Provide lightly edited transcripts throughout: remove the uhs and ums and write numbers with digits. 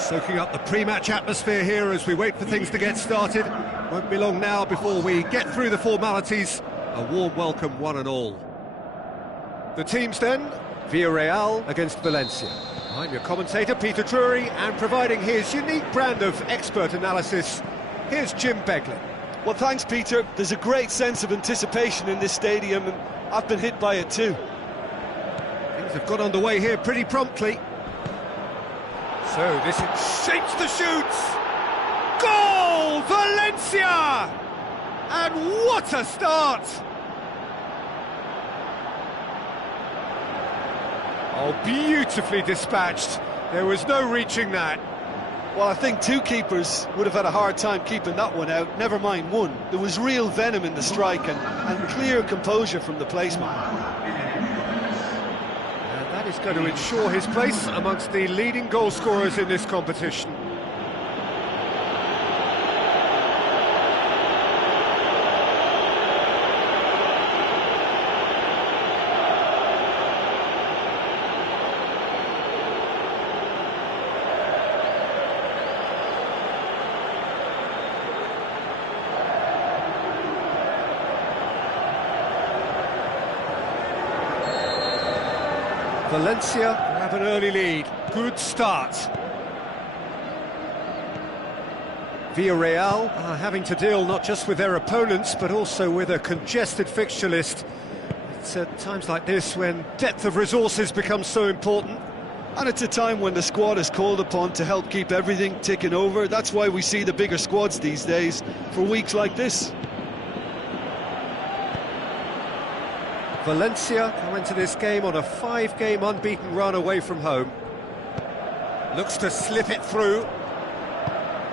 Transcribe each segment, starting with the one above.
Soaking up the pre-match atmosphere here as we wait for things to get started. Won't be long now before we get through the formalities. A warm welcome, one and all. The teams then, Villarreal against Valencia. I'm your commentator, Peter Drury, and providing his unique brand of expert analysis, here's Jim Beglin. Well, thanks, Peter. There's a great sense of anticipation in this stadium, and I've been hit by it too. Things have got underway here pretty promptly. So this shapes the shoots. Goal, Valencia! And what a start! Oh, beautifully dispatched. There was no reaching that. Well, I think two keepers would have had a hard time keeping that one out, never mind one. There was real venom in the strike and clear composure from the placeman. And that is going to ensure his place amongst the leading goal scorers in this competition. Valencia have an early lead. Good start. Villarreal are having to deal not just with their opponents, but also with a congested fixture list. It's at times like this when depth of resources becomes so important. And it's a time when the squad is called upon to help keep everything ticking over. That's why we see the bigger squads these days for weeks like this. Valencia come into this game on a 5-game unbeaten run away from home. Looks to slip it through.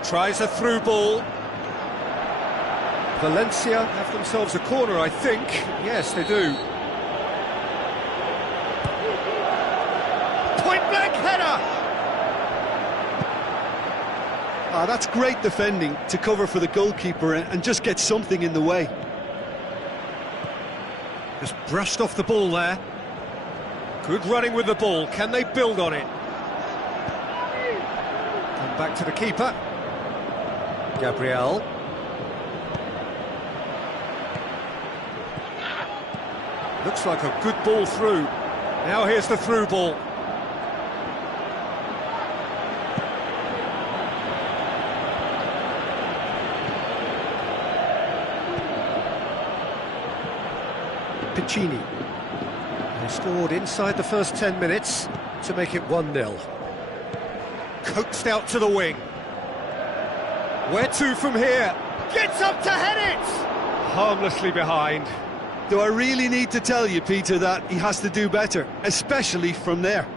Tries a through ball. Valencia have themselves a corner, I think. Yes, they do. Point-blank header! That's great defending to cover for the goalkeeper and just get something in the way. Just brushed off the ball there. Good running with the ball. Can they build on it? Come back to the keeper. Gabriel. Looks like a good ball through. Now here's the through ball. Piccini. They scored inside the first 10 minutes to make it 1-0. Coaxed out to the wing. Where to from here? Gets up to head it! Harmlessly behind. Do I really need to tell you, Peter, that he has to do better, especially from there?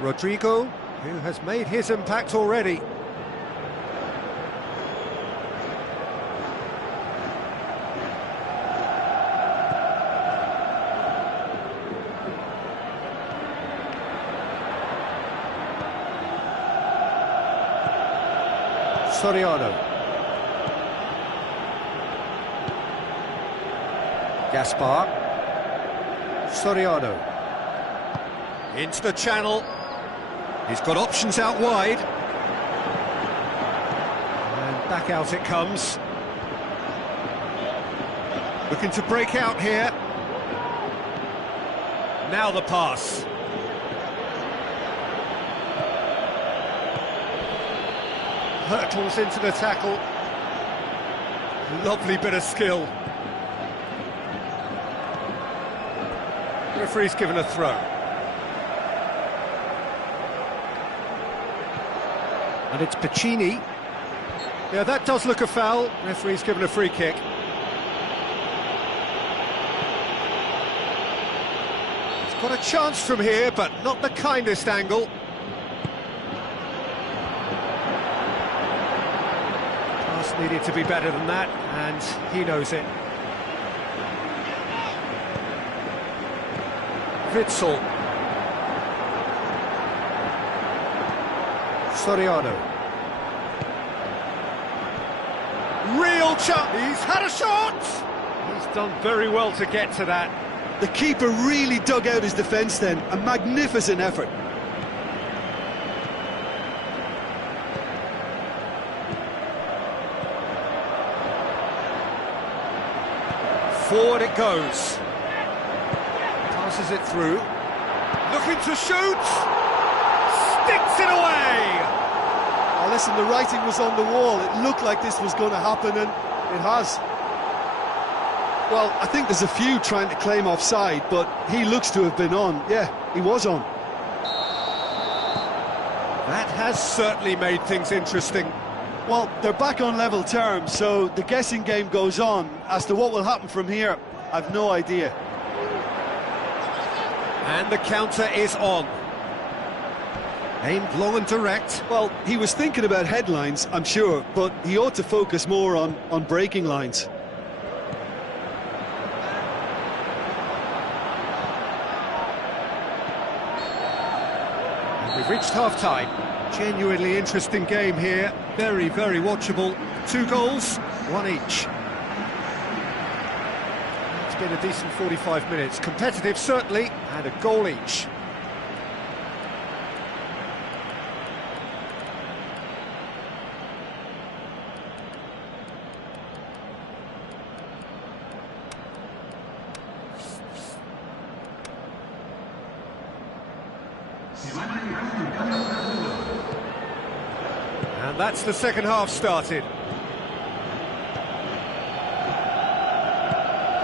Rodrigo, who has made his impact already. Soriano. Gaspar. Soriano. Into the channel. He's got options out wide. And back out it comes. Looking to break out here. Now the pass. Hurtles into the tackle. Lovely bit of skill. Referee's given a throw. And it's Piccini. Yeah, that does look a foul. Referee's given a free kick. He's got a chance from here, but not the kindest angle. Needed to be better than that, and he knows it. Witsel. Soriano. Real chance. He's had a shot. He's done very well to get to that. The keeper really dug out his defence then. A magnificent effort. Forward it goes. Passes it through. Looking to shoot. Sticks it away. Oh, listen, the writing was on the wall. It looked like this was going to happen, and it has. Well, I think there's a few trying to claim offside, but he looks to have been on. Yeah, he was on. That has certainly made things interesting. Well, they're back on level terms, so the guessing game goes on. As to what will happen from here, I've no idea. And the counter is on. Aimed long and direct. Well, he was thinking about headlines, I'm sure, but he ought to focus more on breaking lines. We've reached half-time. Genuinely interesting game here. Very, very watchable. 2 goals, 1 each. It's been a decent 45 minutes. Competitive, certainly, and a goal each. And that's the second half started.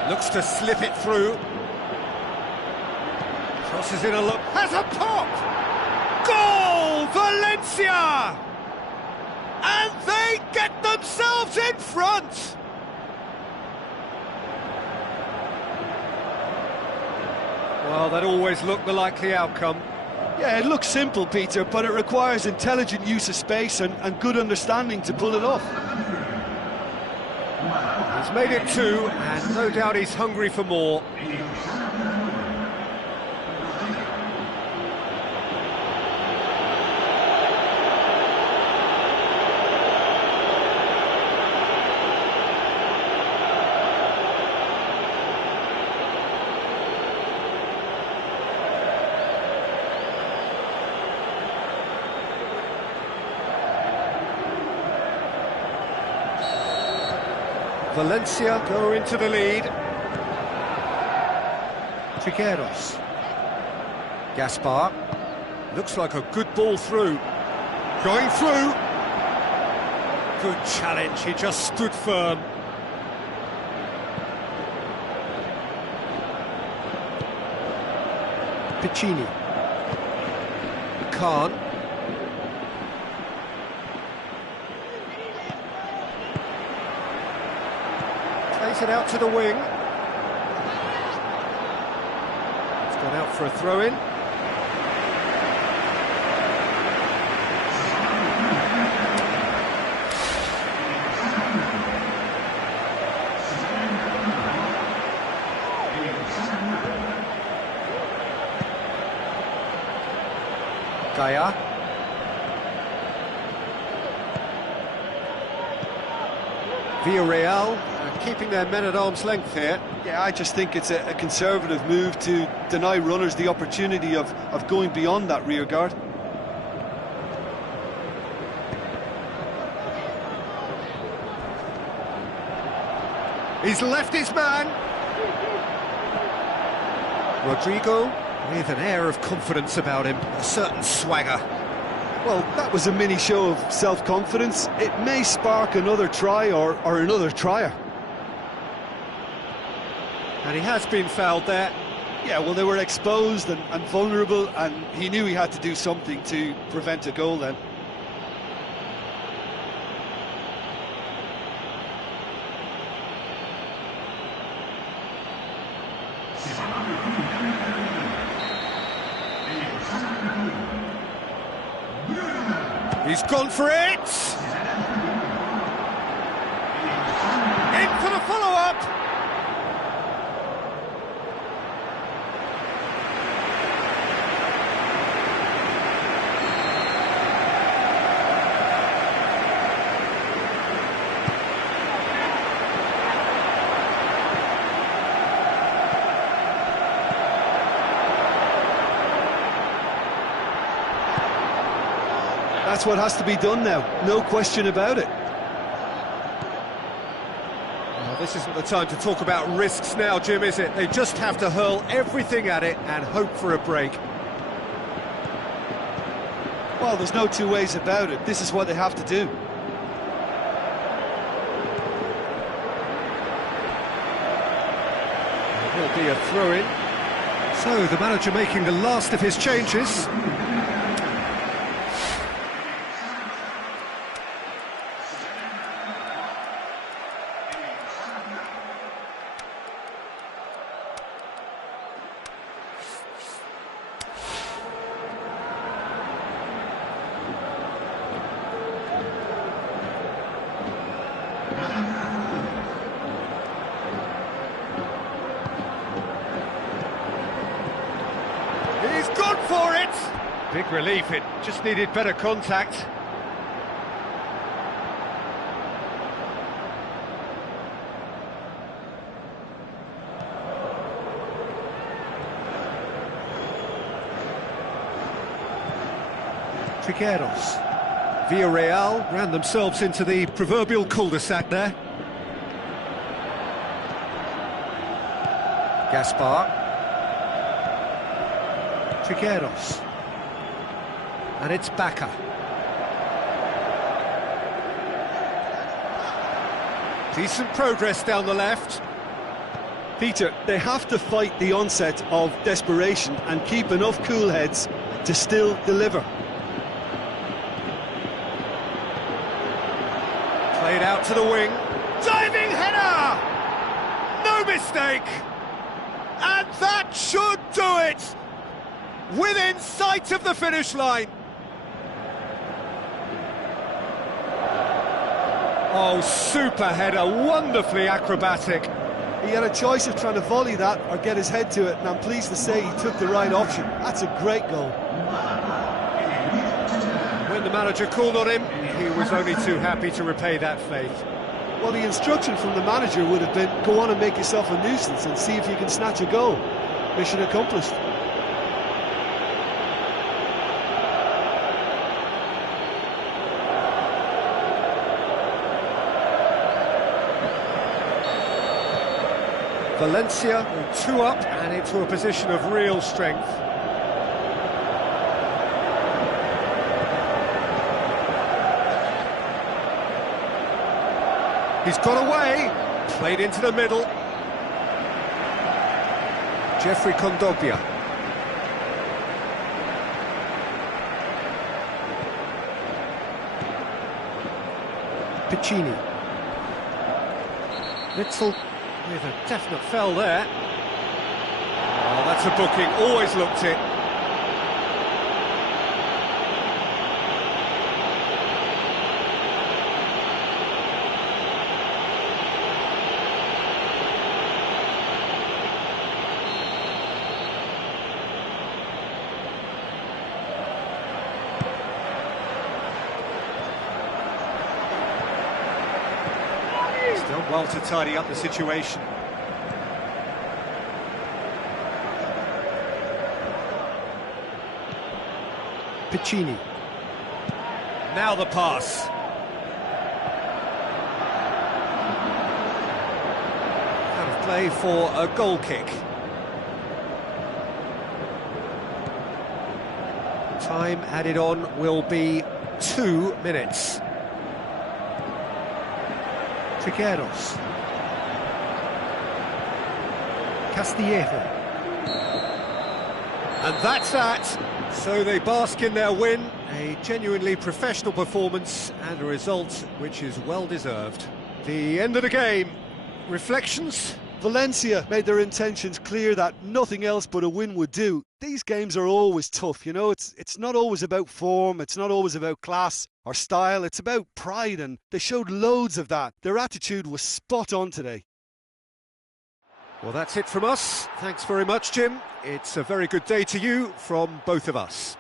Looks to slip it through. Crosses in a look. Has a pop! Goal! Valencia! And they get themselves in front! Well, that always looked the likely outcome. Yeah, it looks simple, Peter, but it requires intelligent use of space and good understanding to pull it off. He's made it 2, and no doubt he's hungry for more. Valencia go into the lead. Trigueros. Gaspar. Looks like a good ball through. Going through. Good challenge, he just stood firm. Piccini. Khan. Plays it out to the wing. It's gone out for a throw-in. Gaia. Villarreal keeping their men at arm's length here. Yeah, I just think it's a conservative move to deny runners the opportunity of going beyond that rear guard. He's left his man. Rodrigo with an air of confidence about him, a certain swagger. Well, that was a mini show of self-confidence. It may spark another try or another trier. And he has been fouled there. Yeah, well, they were exposed and vulnerable, and he knew he had to do something to prevent a goal then. He's gone for it! In for the follow-up! That's what has to be done now, no question about it. Well, This isn't the time to talk about risks now, Jim, is it? They just have to hurl everything at it and hope for a break. Well, there's no two ways about it. This is what they have to do. It will be a throw-in. So, the manager making the last of his changes. He's gone for it! Big relief, it just needed better contact. Trigueros. Villarreal ran themselves into the proverbial cul-de-sac there. Gaspar. Trigueros. And it's Bacca. Decent progress down the left. Peter, they have to fight the onset of desperation and keep enough cool heads to still deliver. Played out to the wing. Diving header! No mistake! And that should do it! Within sight of the finish line. Oh, super header, wonderfully acrobatic. He had a choice of trying to volley that or get his head to it, and I'm pleased to say he took the right option. That's a great goal. When the manager called on him, he was only too happy to repay that faith. Well, the instruction from the manager would have been, go on and make yourself a nuisance and see if you can snatch a goal. Mission accomplished. Valencia 2 up and into a position of real strength. He's got away, played into the middle. Jeffrey Kondogbia. Piccini. Witzel with a definite fell there. Oh, that's a booking, always looked it. Done well to tidy up the situation. Piccini. Now the pass. Out of play for a goal kick. Time added on will be 2 minutes. Trigueros. Castillejo. And that's that. So they bask in their win. A genuinely professional performance and a result which is well deserved. The end of the game. Reflections? Valencia made their intentions clear that nothing else but a win would do. These games are always tough, you know, it's not always about form, it's not always about class or style, it's about pride, and they showed loads of that. Their attitude was spot on today. Well, that's it from us. Thanks very much, Jim. It's a very good day to you from both of us.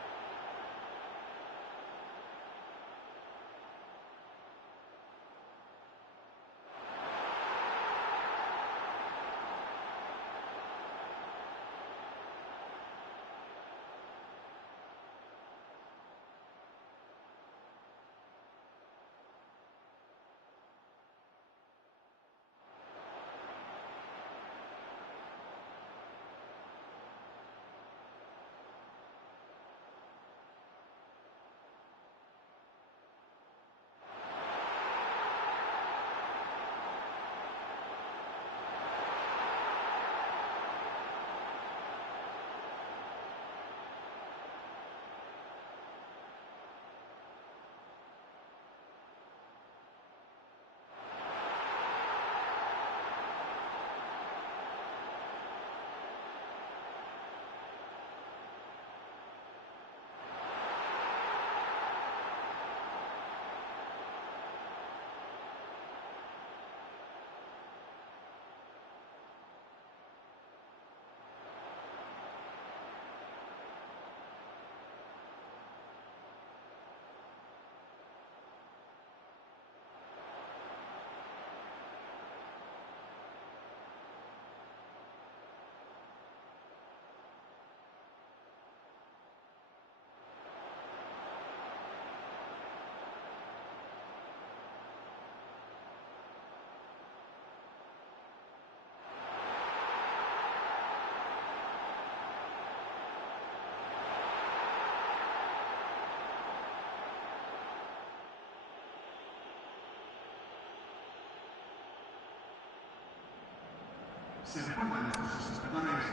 Se recuerdan estos espectadores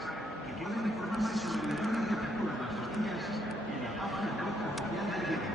que pueden informarse sobre la hora de apertura de las tortillas en la página web oficial del equipo.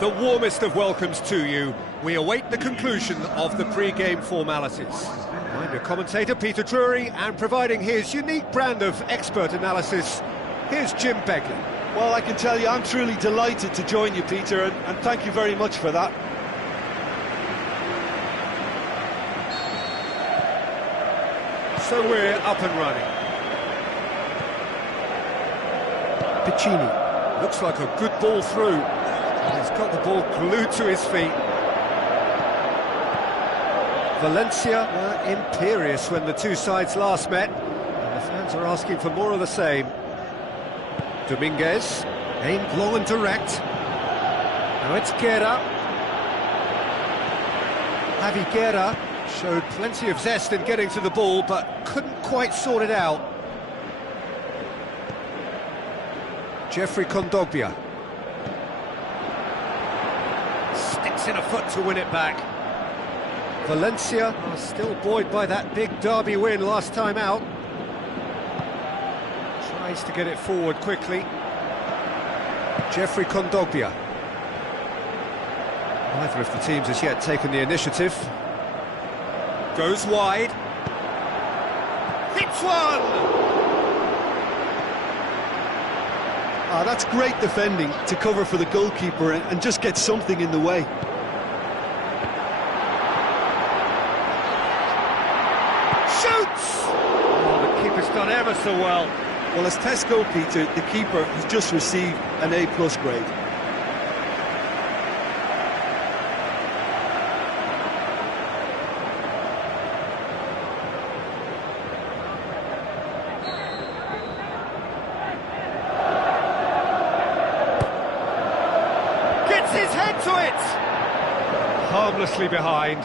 The warmest of welcomes to you. We await the conclusion of the pre-game formalities. I'm your commentator, Peter Drury, and providing his unique brand of expert analysis, here's Jim Begley. Well, I can tell you I'm truly delighted to join you, Peter, and thank you very much for that. So we're up and running. Piccini. Looks like a good ball through. He's got the ball glued to his feet. Valencia were imperious when the two sides last met, and the fans are asking for more of the same. Dominguez, aimed long and direct. Now it's Guerra. Javi Guerra showed plenty of zest in getting to the ball, but couldn't quite sort it out. Jeffrey Kondogbia. Sticks in a foot to win it back. Valencia are still buoyed by that big derby win last time out. Tries to get it forward quickly. Jeffrey Kondogbia. Neither of the teams has yet taken the initiative. Goes wide. Hits one! That's great defending to cover for the goalkeeper and just get something in the way. Shoots! Oh, the keeper's done ever so well. Well, as test goalkeeper, the keeper has just received an A+ grade. Gets his head to it! Harmlessly behind.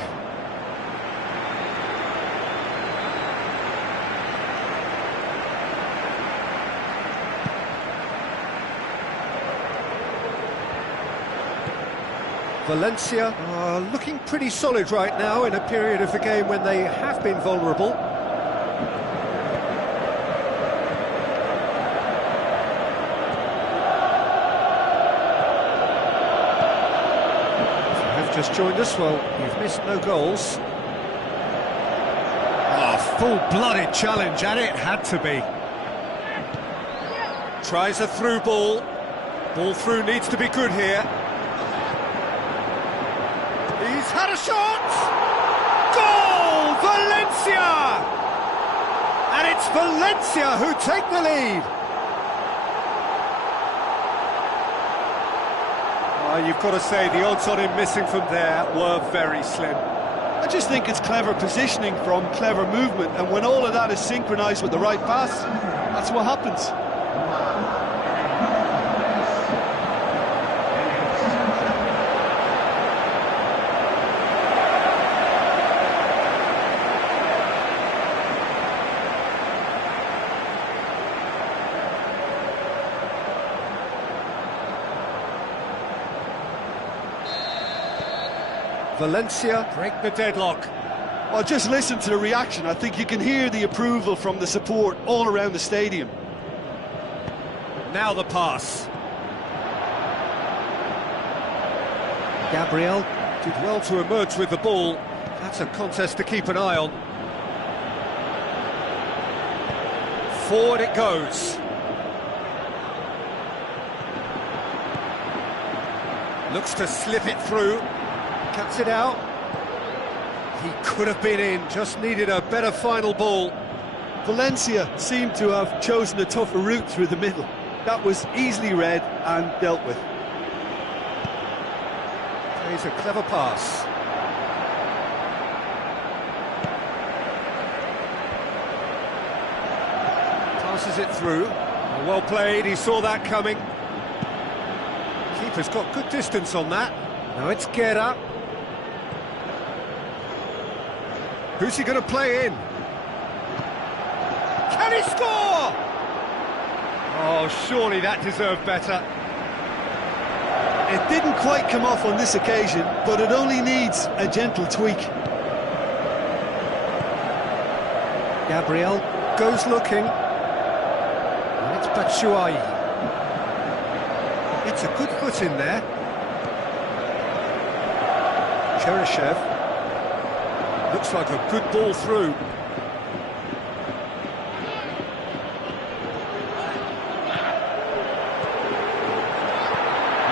Valencia are looking pretty solid right now in a period of the game when they have been vulnerable. If you have just joined us, well, you've missed no goals. Oh, full-blooded challenge, and it had to be. Tries a through ball. Ball through needs to be good here. He's had a shot! Goal! Valencia! And it's Valencia who take the lead. You've got to say, the odds on him missing from there were very slim. I just think it's clever positioning from clever movement, and when all of that is synchronised with the right pass, that's what happens. Valencia break the deadlock. Well, just listen to the reaction. I think you can hear the approval from the support all around the stadium. Now the pass. Gabriel did well to emerge with the ball. That's a contest to keep an eye on. Forward it goes. Looks to slip it through. Cuts it out. He could have been in, just needed a better final ball. Valencia seemed to have chosen a tougher route through the middle. That was easily read and dealt with. Plays a clever pass. Passes it through. Well played, he saw that coming. Keeper's got good distance on that. Now it's Guerra. Who's he going to play in? Can he score? Oh, surely that deserved better. It didn't quite come off on this occasion, but it only needs a gentle tweak. Gabriel goes looking. And it's Batshuayi. It's a good foot in there. Cheryshev. Looks like a good ball through.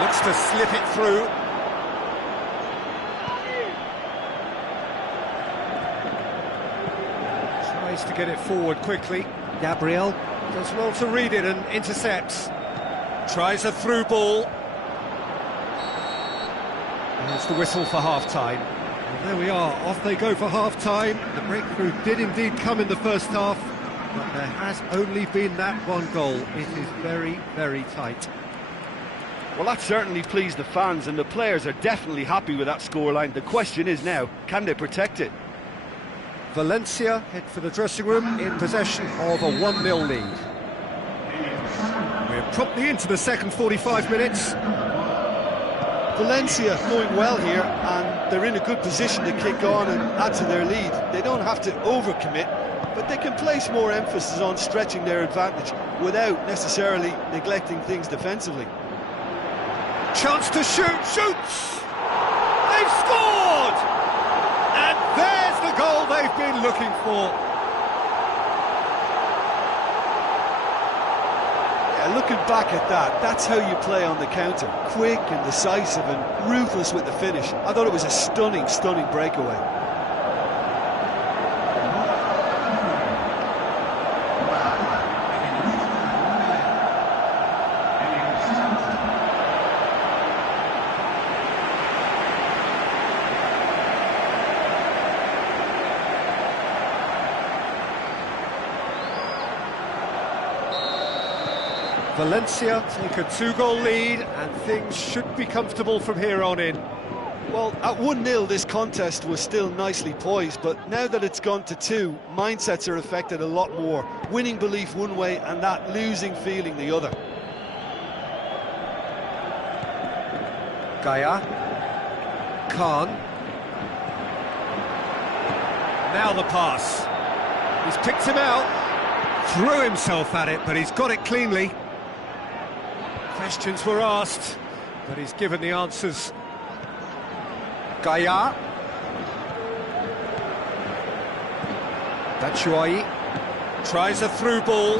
Looks to slip it through. Tries to get it forward quickly. Gabriel does well to read it and intercepts. Tries a through ball. And it's the whistle for half-time. And there we are, off they go for half-time. The breakthrough did indeed come in the first half, but there has only been that one goal. It is very, very tight. Well, that certainly pleased the fans, and the players are definitely happy with that scoreline. The question is now, can they protect it? Valencia head for the dressing room in possession of a 1-0 lead. We're promptly into the second 45 minutes. Valencia going well here, and they're in a good position to kick on and add to their lead. They don't have to overcommit, but they can place more emphasis on stretching their advantage without necessarily neglecting things defensively. Chance to shoot, shoots! They've scored! And there's the goal they've been looking for. Yeah, looking back at that, that's how you play on the counter. Quick and decisive and ruthless with the finish. I thought it was a stunning, stunning breakaway. Valencia take a 2-goal lead, and things should be comfortable from here on in. Well, at 1-0 this contest was still nicely poised, but now that it's gone to 2, mindsets are affected a lot more. Winning belief one way and that losing feeling the other. Gaia. Khan. Now the pass. He's picked him out. Threw himself at it, but he's got it cleanly. Questions were asked, but he's given the answers. Gaia. Batshuayi tries a through ball.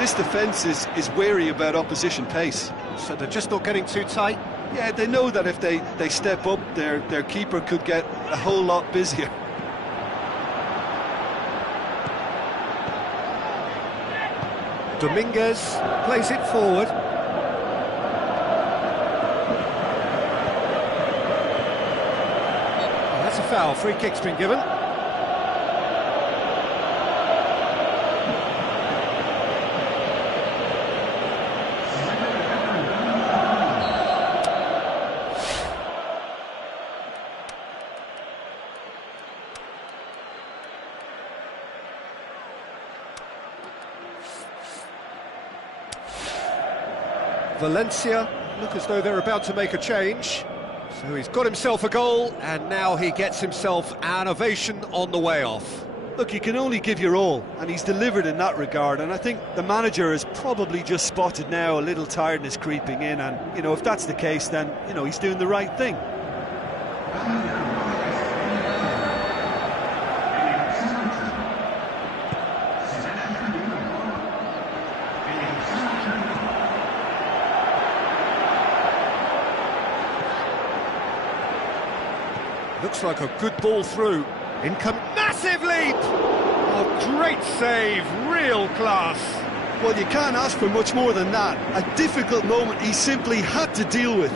This defence is wary about opposition pace. So they're just not getting too tight. Yeah, they know that if they step up, their keeper could get a whole lot busier. Dominguez plays it forward. Oh, that's a foul. Free kick's been given. Valencia look as though they're about to make a change. So he's got himself a goal, and now he gets himself an ovation on the way off. Look, you can only give your all, and he's delivered in that regard, and I think the manager has probably just spotted now a little tiredness creeping in, and, you know, if that's the case, then, you know, he's doing the right thing. Looks like a good ball through. Income, massive leap! Oh, great save, real class. Well, you can't ask for much more than that. A difficult moment he simply had to deal with.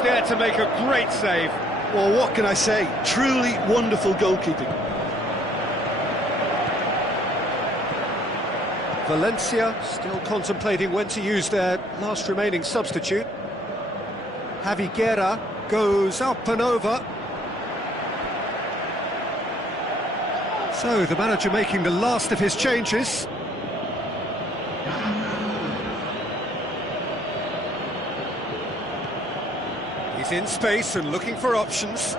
There to make a great save. Well, what can I say? Truly wonderful goalkeeping. Valencia still contemplating when to use their last remaining substitute. Javi Guerra goes up and over. So the manager making the last of his changes. He's in space and looking for options.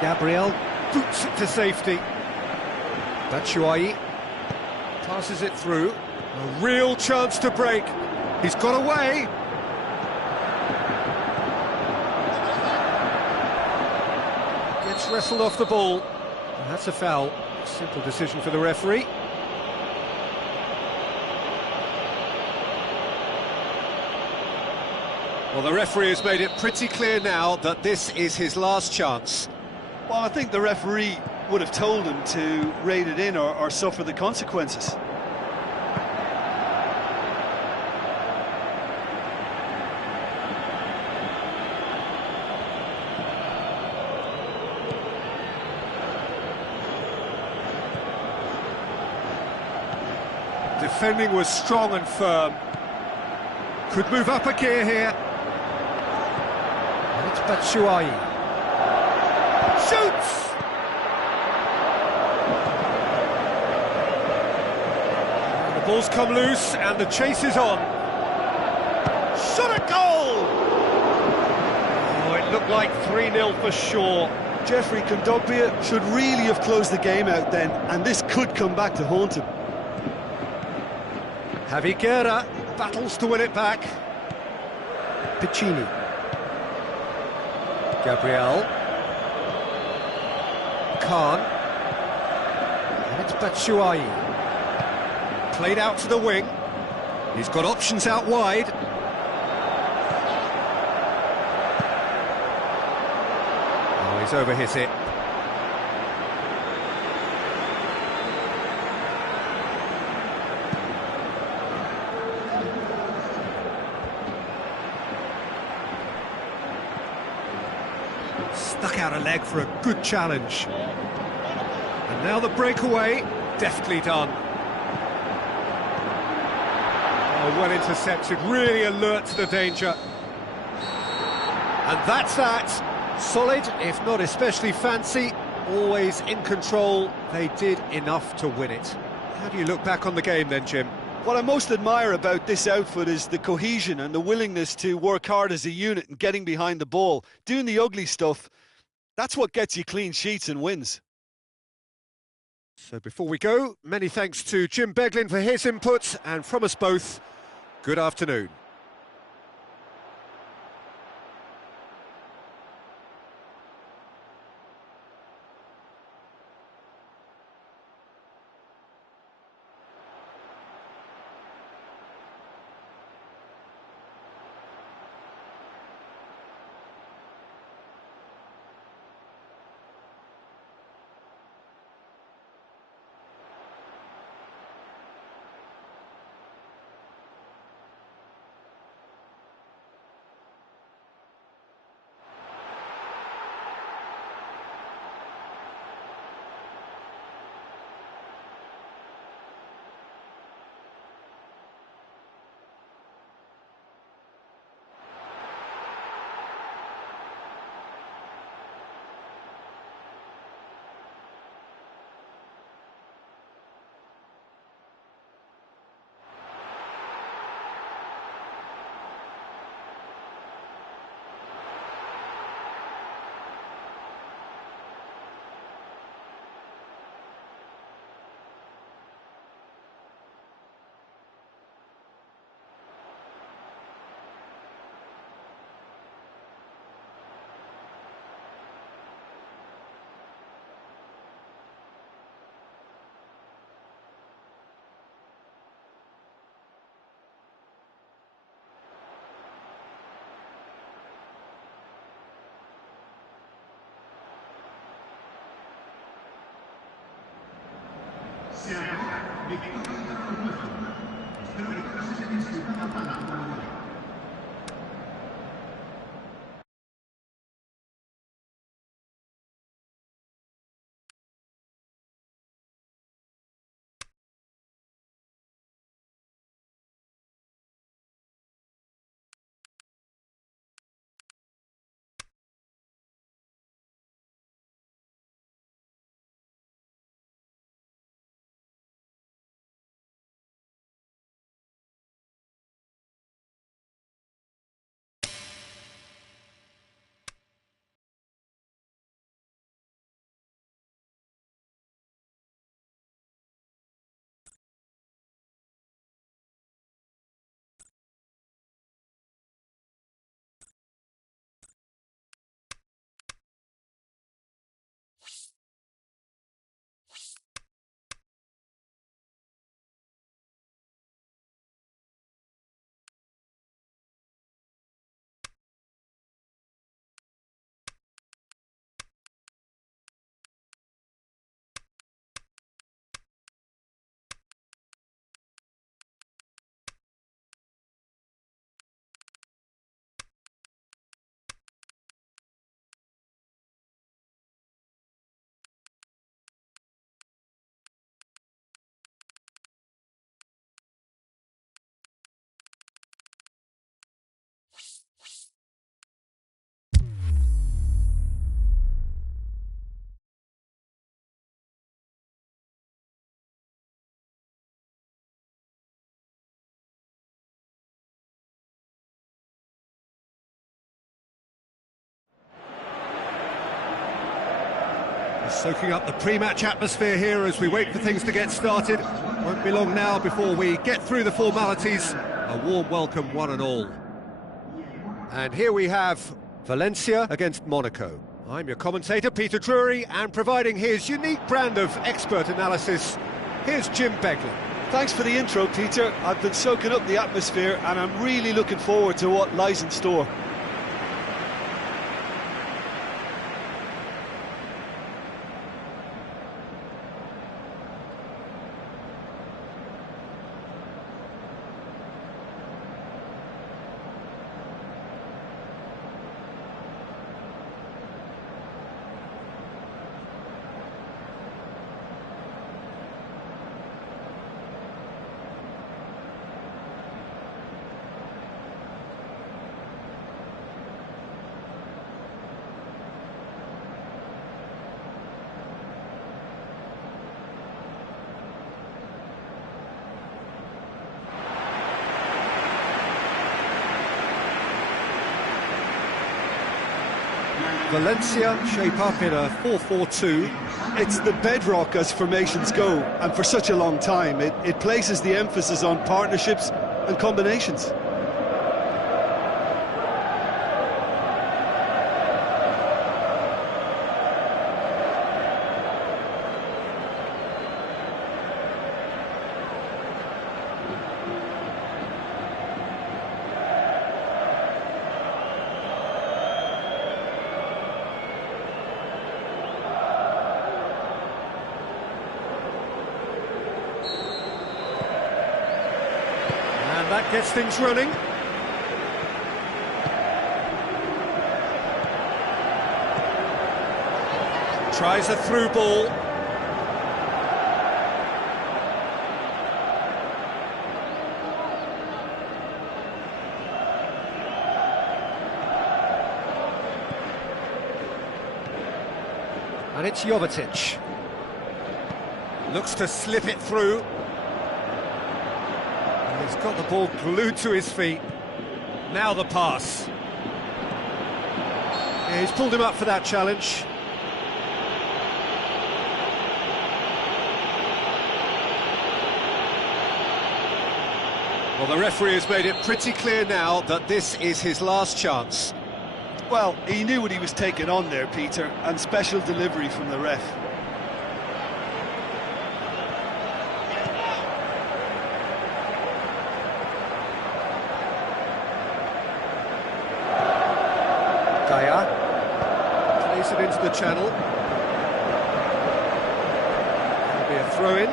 Gabriel boots it to safety. Batshuayi passes it through. A real chance to break. He's got away. Gets wrestled off the ball. And that's a foul. Simple decision for the referee. Well, the referee has made it pretty clear now that this is his last chance. Well, I think the referee would have told him to rate it in or suffer the consequences. Defending was strong and firm. Could move up a gear here. And it's Batshuayi. Shoots! And the ball's come loose and the chase is on. Shot a goal! Oh, it look like 3-0 for sure. Jeffrey Kondogbia should really have closed the game out then, and this could come back to haunt him. Javi Guerra battles to win it back. Piccini. Gabriel. Khan. And it's Batshuayi. Played out to the wing. He's got options out wide. Oh, he's overhit it. Stuck out a leg for a good challenge. And now the breakaway, deftly done. Oh, well intercepted, really alert to the danger. And that's that. Solid, if not especially fancy, always in control. They did enough to win it. How do you look back on the game then, Jim? What I most admire about this outfit is the cohesion and the willingness to work hard as a unit and getting behind the ball. Doing the ugly stuff, that's what gets you clean sheets and wins. So before we go, many thanks to Jim Beglin for his input, and from us both, good afternoon. Se acabó. Victoria de los nuestros. Espero que todos estén disfrutando hasta la Soaking up the pre-match atmosphere here as we wait for things to get started. Won't be long now before we get through the formalities. A warm welcome, one and all. And here we have Valencia against Monaco. I'm your commentator, Peter Drury, and providing his unique brand of expert analysis, here's Jim Begley. Thanks for the intro, Peter. I've been soaking up the atmosphere and I'm really looking forward to what lies in store. Valencia shape up in a 4-4-2. It's the bedrock as formations go, and for such a long time, it places the emphasis on partnerships and combinations. That gets things running. Tries a through ball. And it's Jovetic. Looks to slip it through. He's got the ball glued to his feet. Now the pass. Yeah, he's pulled him up for that challenge. Well, the referee has made it pretty clear now that this is his last chance. Well, he knew what he was taking on there, Peter, and special delivery from the ref. Plays it into the channel. There'll be a throw-in.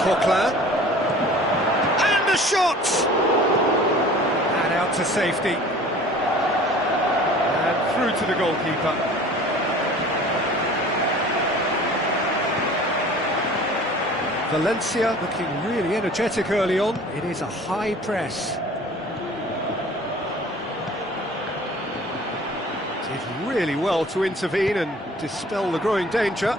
Coquelin. And a shot! And out to safety. And through to the goalkeeper. Valencia looking really energetic early on. It is a high press. Did really well to intervene and dispel the growing danger.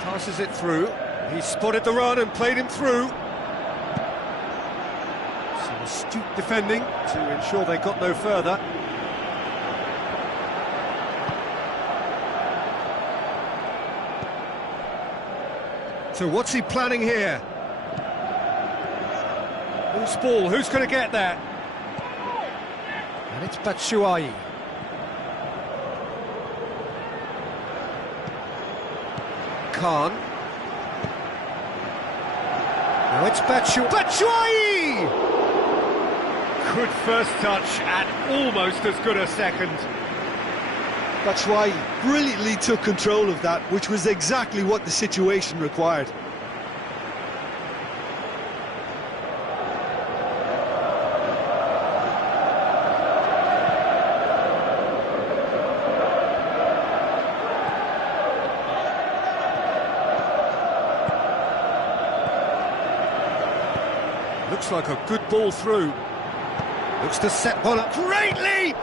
Passes it through. He spotted the run and played him through. Some astute defending to ensure they got no further. So what's he planning here? Loose ball, who's going to get that? And it's Batshuayi. Khan. Now it's Batshuayi! Good first touch and almost as good a second. Batshuayi brilliantly took control of that, which was exactly what the situation required. Looks like a good ball through. Looks to set one up. Great leap!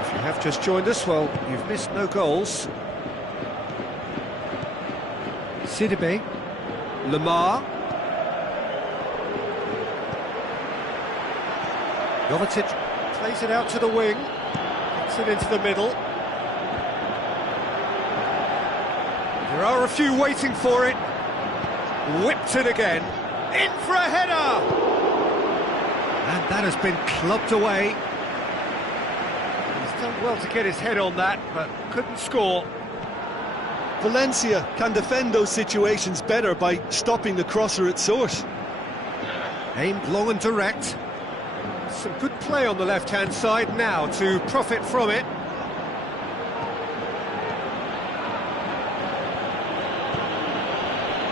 If you have just joined us, well, you've missed no goals. Sidibe. Lamar. Jovetic plays it out to the wing. Gets it into the middle. There are a few waiting for it. Whipped it again. In for a header! And that has been clubbed away. He's done well to get his head on that, but couldn't score. Valencia can defend those situations better by stopping the crosser at source. Aimed long and direct. Some good play on the left-hand side now to profit from it.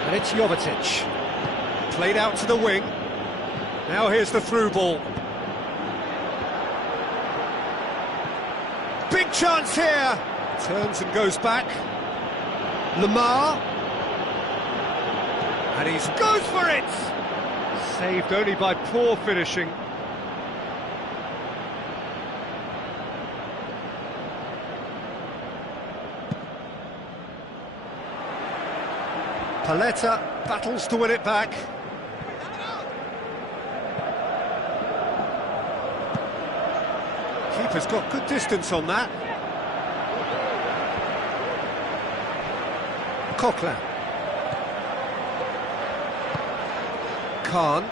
And it's Jovetic. Played out to the wing. Now here's the through ball. Big chance here. Turns and goes back. Lamar. And he goes for it. Saved only by poor finishing. Paletta battles to win it back. Keeper's got good distance on that. Coquelin. Khan.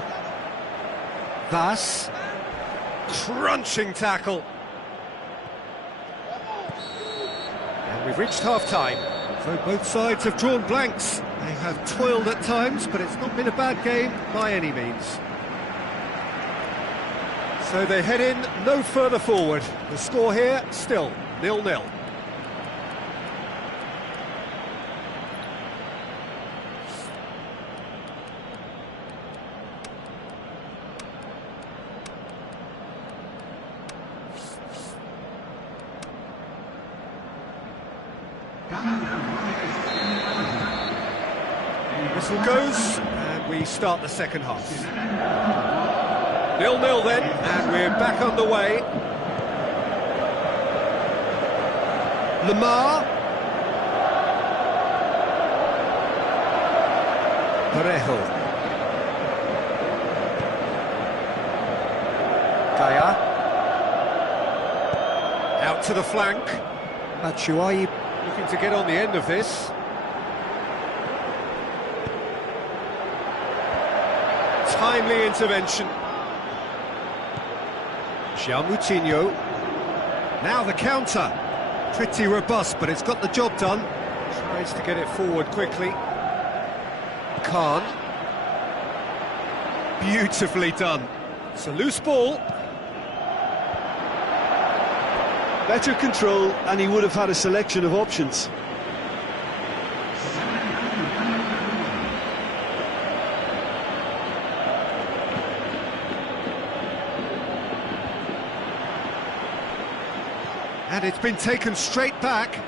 Vas. Crunching tackle. And we've reached half-time. So both sides have drawn blanks. They have toiled at times, but it's not been a bad game by any means. So they head in no further forward. The score here, still 0-0. Whistle goes, and we start the second half. 0-0 then, and we're back underway. Lamar. Parejo. Gaya. Out to the flank. Batshuayi looking to get on the end of this. Timely intervention. Moutinho. Now the counter. Pretty robust, but it's got the job done. Tries to get it forward quickly. Khan. Beautifully done. It's a loose ball. Better control, and he would have had a selection of options. And it's been taken straight back.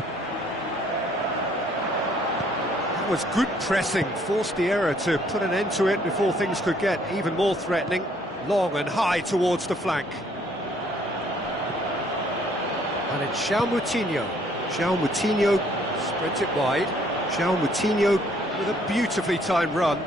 That was good pressing, forced the error to put an end to it before things could get even more threatening. Long and high towards the flank. And it's Moutinho. Moutinho spreads it wide. Moutinho with a beautifully timed run.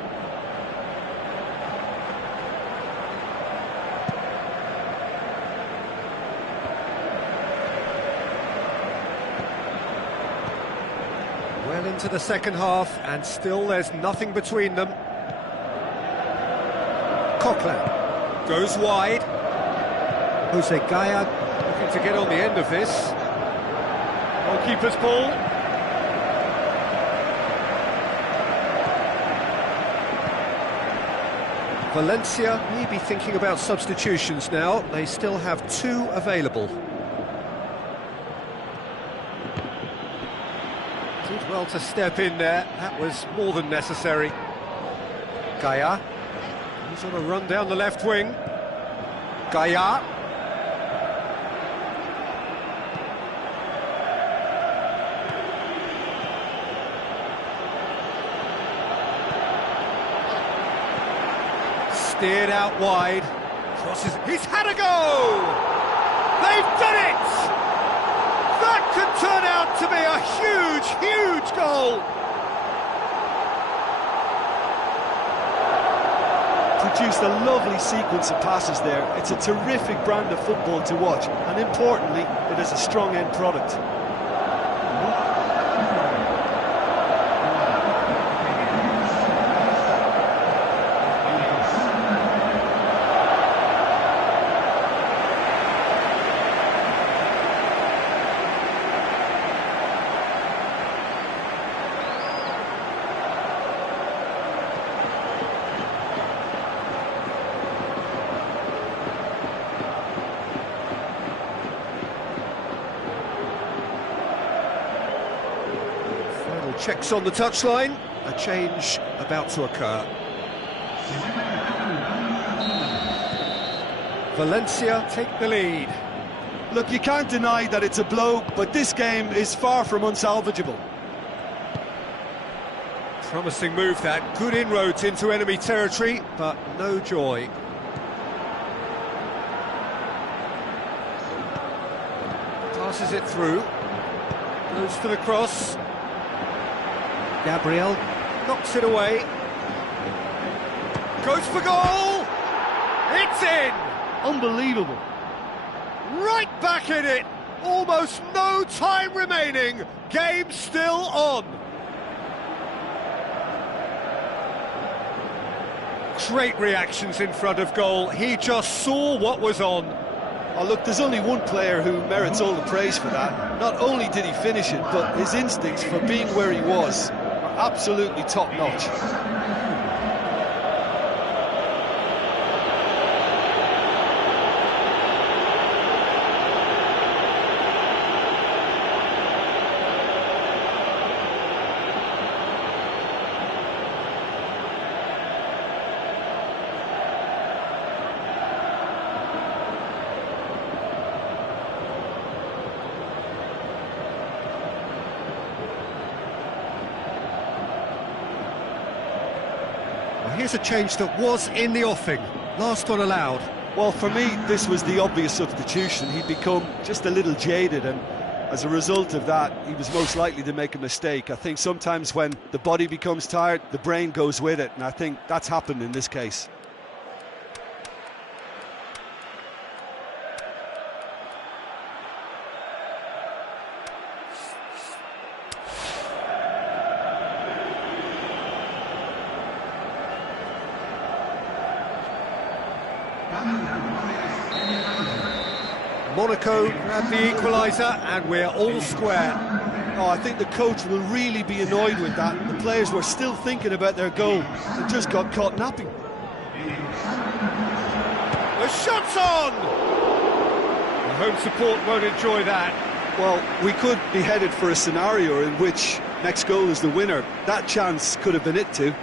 Well into the second half, and still there's nothing between them. Coquelin goes wide. Jose Gaya looking to get on the end of this. Goalkeeper's ball. Valencia may be thinking about substitutions now. They still have 2 available. Did well to step in there. That was more than necessary. Gaya. He's on a run down the left wing. Gaya. Steered out wide. Crosses. He's had a go! They've done it! That could turn out to be a huge, huge goal! produced a lovely sequence of passes there. It's a terrific brand of football to watch, and importantly, it is a strong end product. Checks on the touchline, a change about to occur. Valencia take the lead. Look, you can't deny that it's a blow, but this game is far from unsalvageable. Promising move that, good inroads into enemy territory, but no joy. Passes it through, goes for the cross. Gabriel knocks it away. Goes for goal! It's in! Unbelievable. Right back in it! Almost no time remaining. Game still on. Great reactions in front of goal. He just saw what was on. Oh, look, there's only one player who merits all the praise for that. Not only did he finish it, but his instincts for being where he was are absolutely top-notch. Here's a change that was in the offing. Last one allowed. Well, for me, this was the obvious substitution. He'd become just a little jaded, and as a result of that, he was most likely to make a mistake. I think sometimes when the body becomes tired, the brain goes with it, and I think that's happened in this case. Monaco grab the equaliser and we're all square. Oh, I think the coach will really be annoyed with that. The players were still thinking about their goal and just got caught napping. The shot's on! The home support won't enjoy that. Well, we could be headed for a scenario in which next goal is the winner. That chance could have been it too.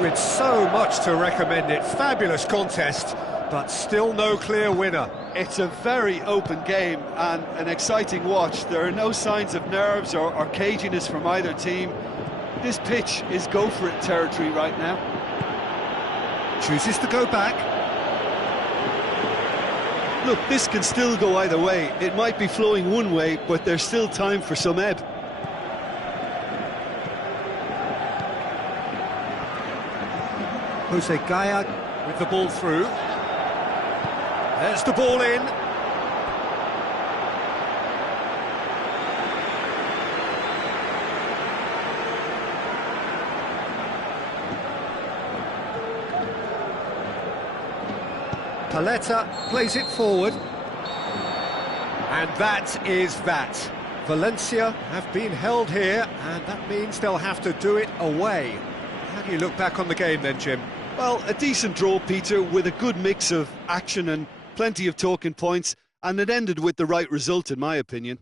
With so much to recommend it. Fabulous contest, but still no clear winner. It's a very open game and an exciting watch. There are no signs of nerves or caginess from either team. This pitch is go-for-it territory right now. Chooses to go back. Look, this can still go either way. It might be flowing one way, but there's still time for some ebb. Jose Gaya with the ball through. There's the ball in. Paletta plays it forward. And that is that. Valencia have been held here, and that means they'll have to do it away. How do you look back on the game then, Jim? Well, a decent draw, Peter, with a good mix of action and plenty of talking points, and it ended with the right result, in my opinion.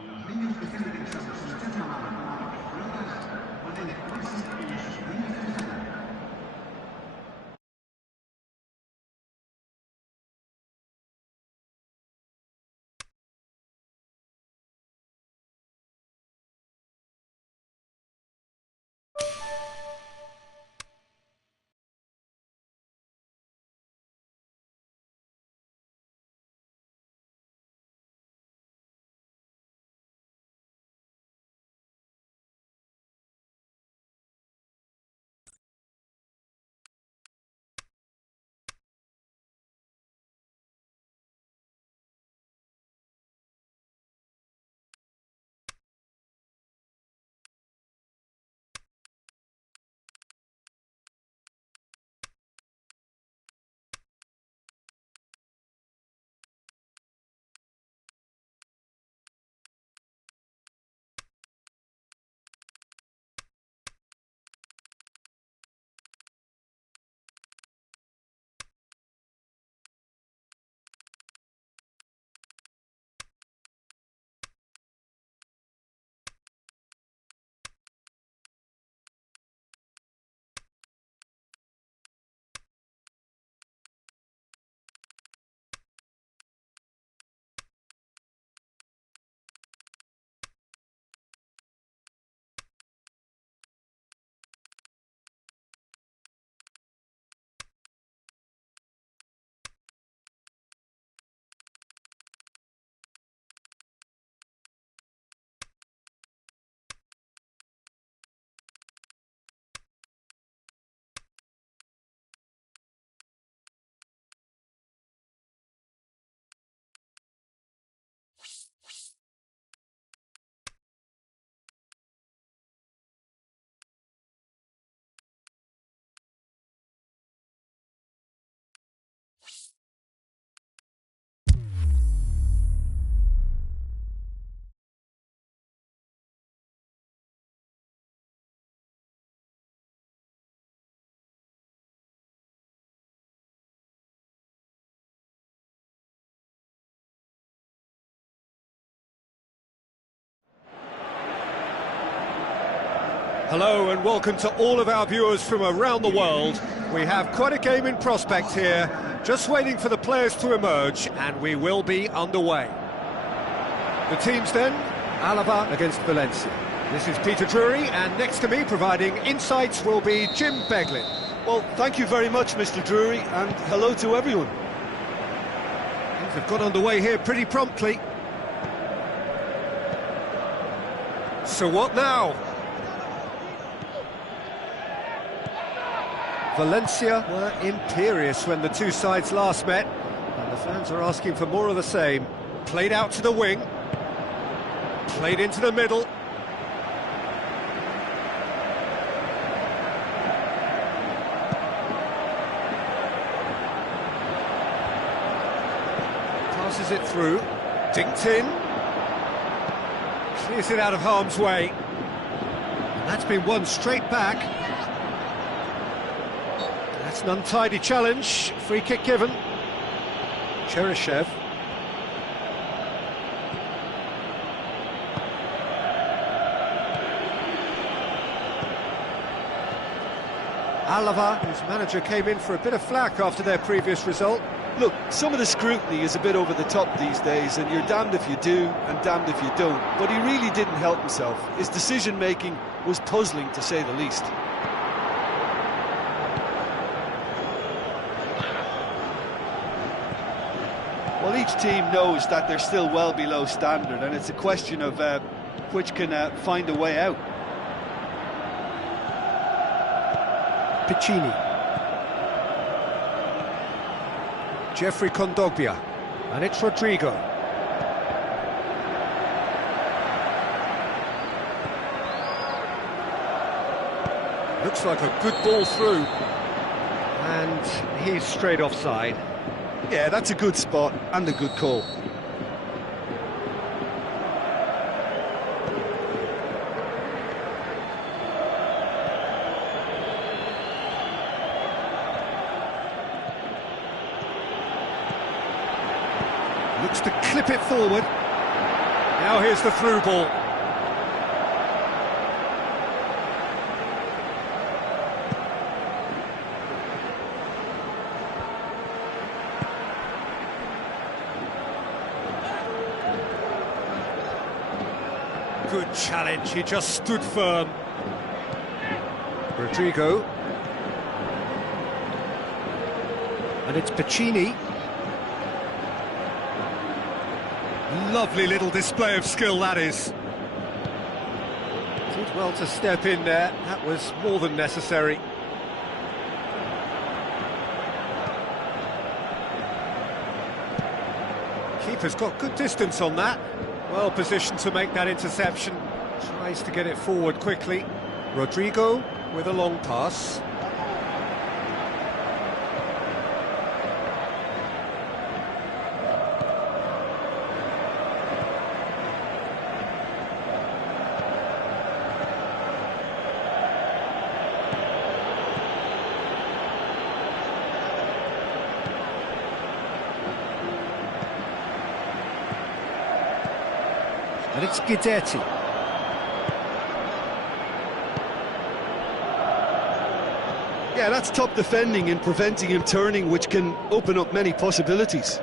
Los niños que estén interesados en echar una mano con las pelotas pueden informarse en sus tiendas de sala. Hello and welcome to all of our viewers from around the world. We have quite a game in prospect here, just waiting for the players to emerge, and we will be underway. The teams then, Álava against Valencia. This is Peter Drury, and next to me providing insights will be Jim Beglin. Well, thank you very much, Mr. Drury, and hello to everyone. Things have got underway here pretty promptly. So what now? Valencia were imperious when the two sides last met, and the fans are asking for more of the same. Played out to the wing, played into the middle. Passes it through, dinked in, clears it out of harm's way. And that's been won straight back. That's an untidy challenge, free kick given. Cheryshev. Álava, whose manager came in for a bit of flack after their previous result. Look, some of the scrutiny is a bit over the top these days, and you're damned if you do and damned if you don't. But he really didn't help himself. His decision-making was puzzling, to say the least. Well, each team knows that they're still well below standard, and it's a question of which can find a way out. Piccini. Jeffrey Kondogbia. And it's Rodrigo. Looks like a good ball through. And he's straight offside. Yeah, that's a good spot and a good call. Looks to clip it forward. Now here's the through ball. Good challenge, he just stood firm. Rodrigo. And it's Piccini. Lovely little display of skill, that is. Did well to step in there, that was more than necessary. Keeper's got good distance on that. Well positioned to make that interception. Tries to get it forward quickly. Rodrigo with a long pass. And it's Guidetti. Yeah, that's top defending and preventing him turning, which can open up many possibilities.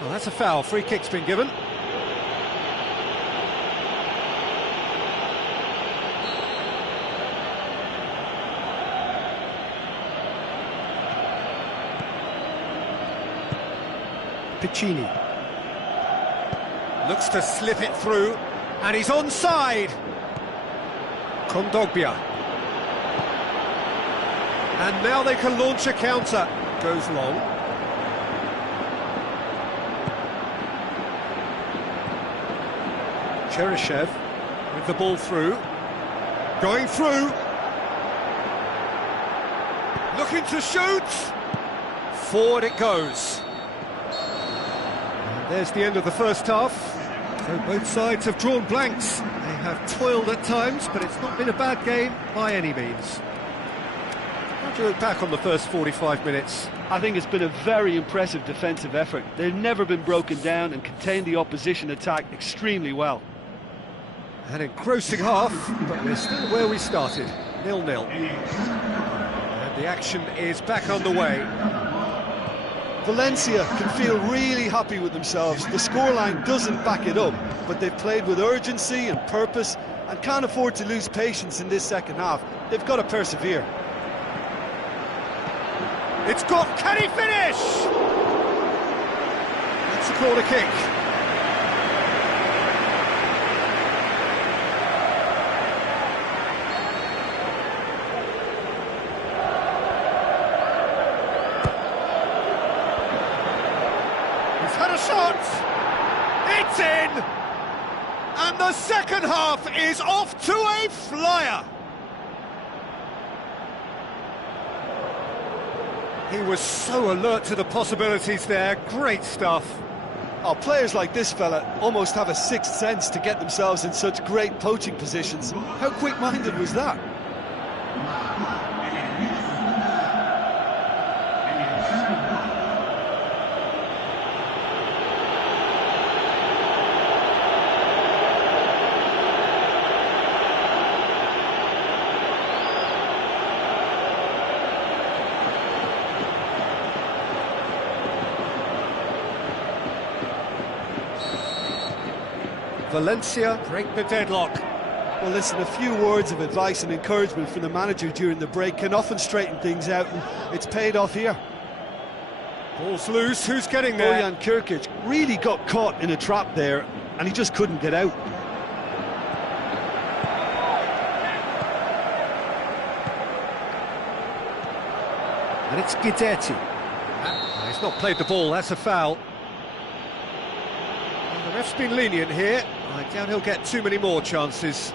Well, that's a foul. Free kick's been given. Piccini. Looks to slip it through, and he's onside. Kondogbia. And now they can launch a counter. Goes long. Cheryshev with the ball through. Going through. Looking to shoot. Forward it goes. And there's the end of the first half. So both sides have drawn blanks. They have toiled at times, but it's not been a bad game by any means. How do you look back on the first 45 minutes? I think it's been a very impressive defensive effort. They've never been broken down and contained the opposition attack extremely well. An engrossing half, but we're still where we started, 0-0. And the action is back underway. Valencia can feel really happy with themselves. The scoreline doesn't back it up, but they've played with urgency and purpose and can't afford to lose patience in this second half. They've got to persevere. It's got, can he finish? It's a corner kick. He's had a shot. It's in. And the second half is off to a flyer. He was so alert to the possibilities there, great stuff. Oh, players like this fella almost have a sixth sense to get themselves in such great poaching positions. How quick-minded was that? Valencia break the deadlock. Well, listen, a few words of advice and encouragement from the manager during the break can often straighten things out, and it's paid off here. Ball's loose, who's getting there? Bojan Kirkic really got caught in a trap there, and he just couldn't get out. And it's Guidetti. He's not played the ball, that's a foul. The ref's been lenient here. I doubt he'll get too many more chances.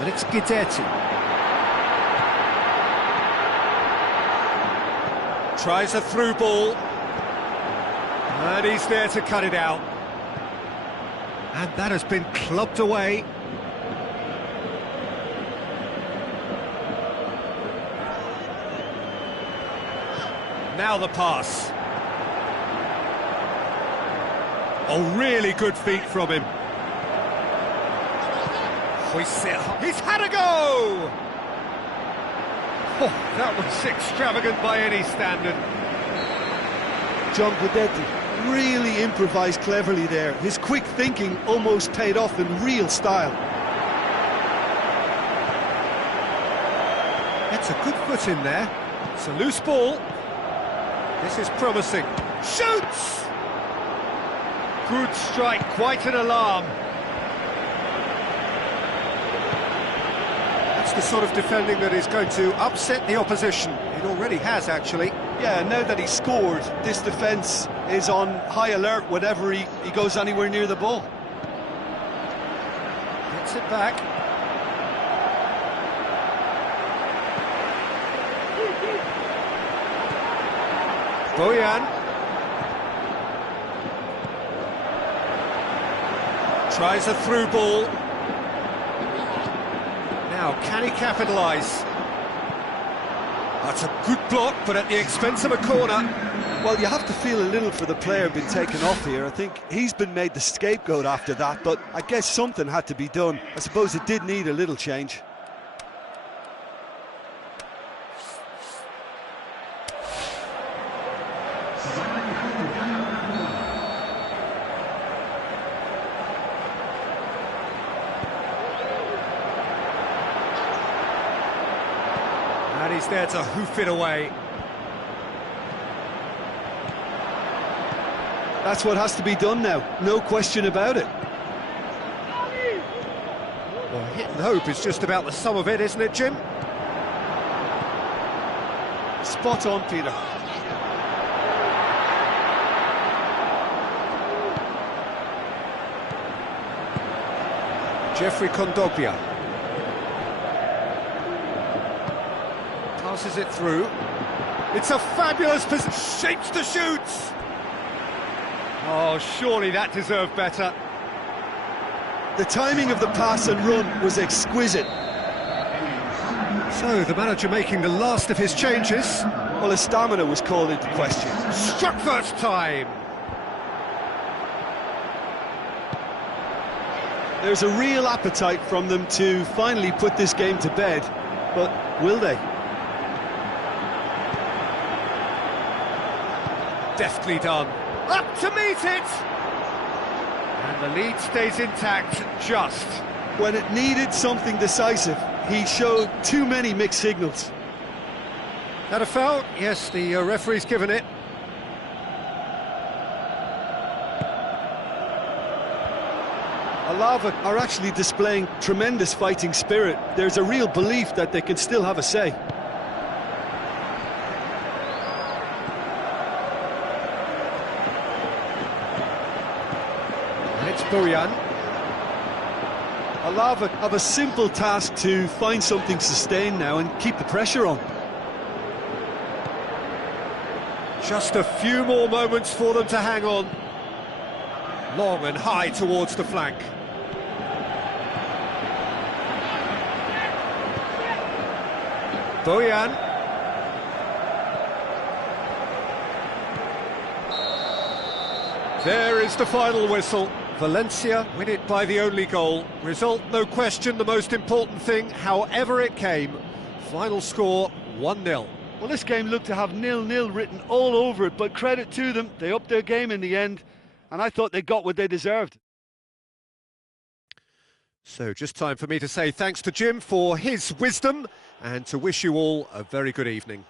And it's Guidetti. Tries a through ball. And he's there to cut it out. And that has been clubbed away. Now the pass. Oh, really good feet from him. He's had a go! Oh, that was extravagant by any standard. John Guidetti really improvised cleverly there. His quick thinking almost paid off in real style. That's a good foot in there. It's a loose ball. This is promising. Shoots! Good strike, quite an alarm. That's the sort of defending that is going to upset the opposition. It already has, actually. Yeah, now that he's scored, this defence is on high alert whenever he goes anywhere near the ball. Gets it back. Bojan. Tries a through ball. Now, can he capitalise? That's a good block, but at the expense of a corner. Well, you have to feel a little for the player being taken off here. I think he's been made the scapegoat after that, but I guess something had to be done. I suppose it did need a little change. And he's there to hoof it away. That's what has to be done now, no question about it. Well, hit and hope is just about the sum of it, isn't it, Jim? Spot on, Peter. Jeffrey Kondogbia. Passes it through. It's a fabulous position. Shapes to shoot! Oh, surely that deserved better. The timing of the pass and run was exquisite. So, the manager making the last of his changes. Well, his stamina was called into question. Struck first time! There's a real appetite from them to finally put this game to bed, but will they? Deftly done. Up to meet it! And the lead stays intact, just. When it needed something decisive, he showed too many mixed signals. That a foul? Yes, the referee's given it. Alava are actually displaying tremendous fighting spirit. There's a real belief that they can still have a say. It's Bojan. Alava have a simple task to find something sustained now and keep the pressure on. Just a few more moments for them to hang on. Long and high towards the flank. Bojan. There is the final whistle. Valencia win it by the only goal. Result, no question, the most important thing, however it came. Final score, 1-0. Well, this game looked to have 0-0 written all over it, but credit to them, they upped their game in the end, and I thought they got what they deserved. So just time for me to say thanks to Jim for his wisdom and to wish you all a very good evening.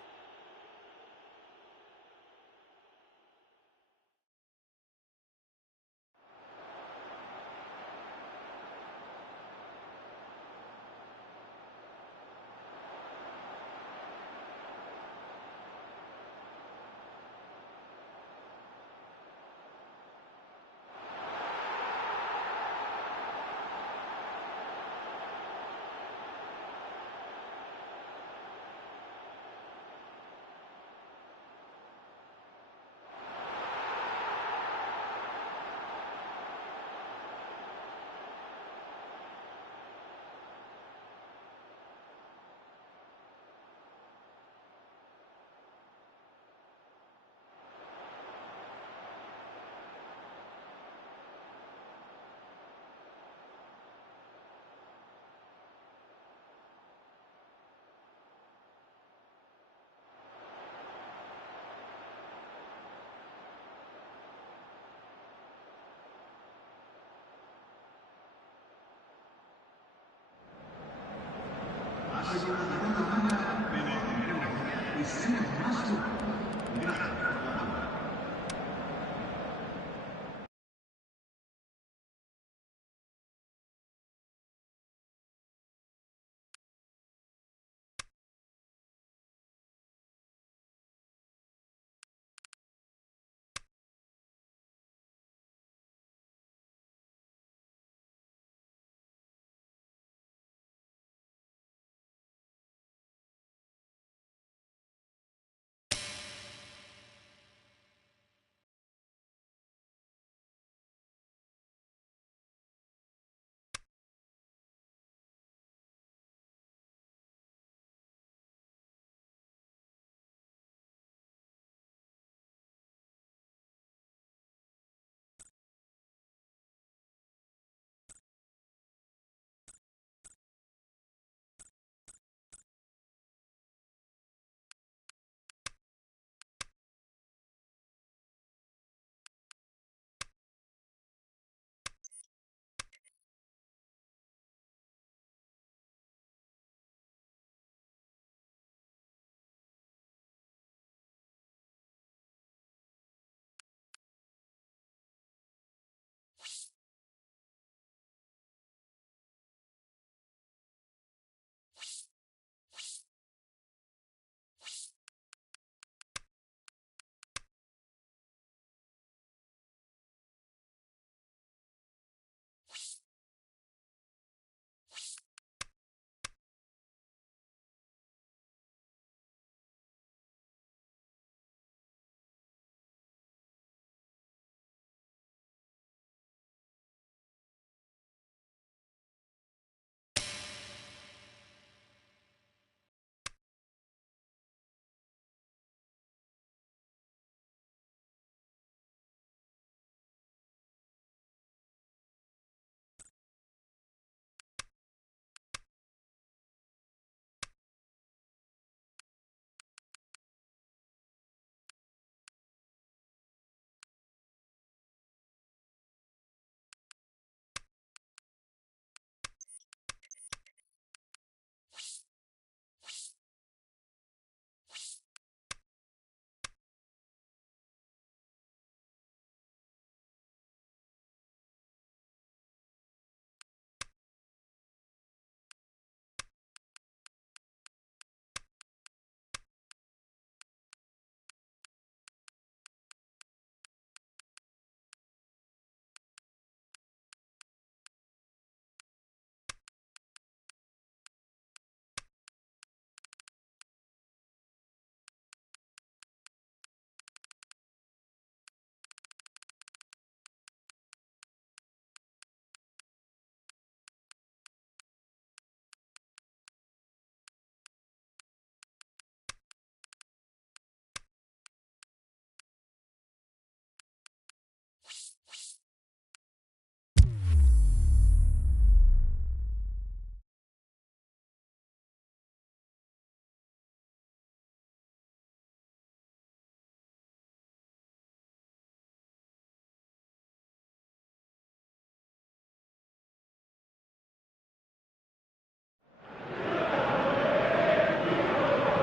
sido una derrota amarga, pero queremos y seremos más duros. Gracias.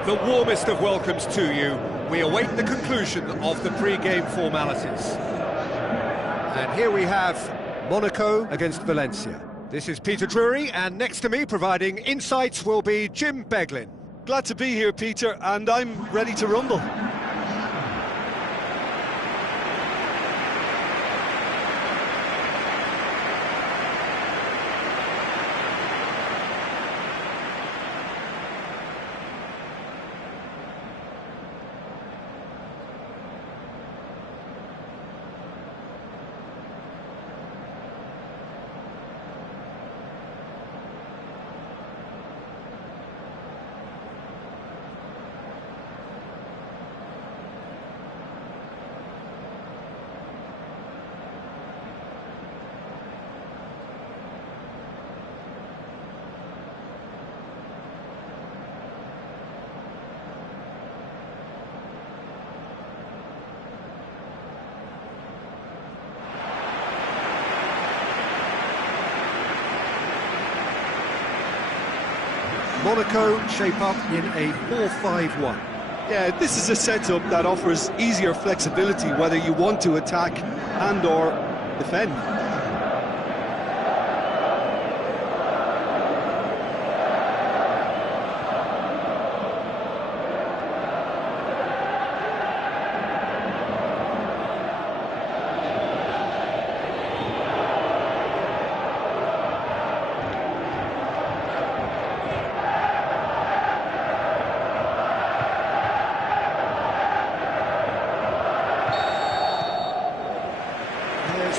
The warmest of welcomes to you. We await the conclusion of the pre-game formalities. And here we have Monaco against Valencia. This is Peter Drury, and next to me providing insights will be Jim Beglin. Glad to be here, Peter, and I'm ready to rumble. Monaco shape up in a 4-5-1. Yeah, this is a setup that offers easier flexibility whether you want to attack and or defend.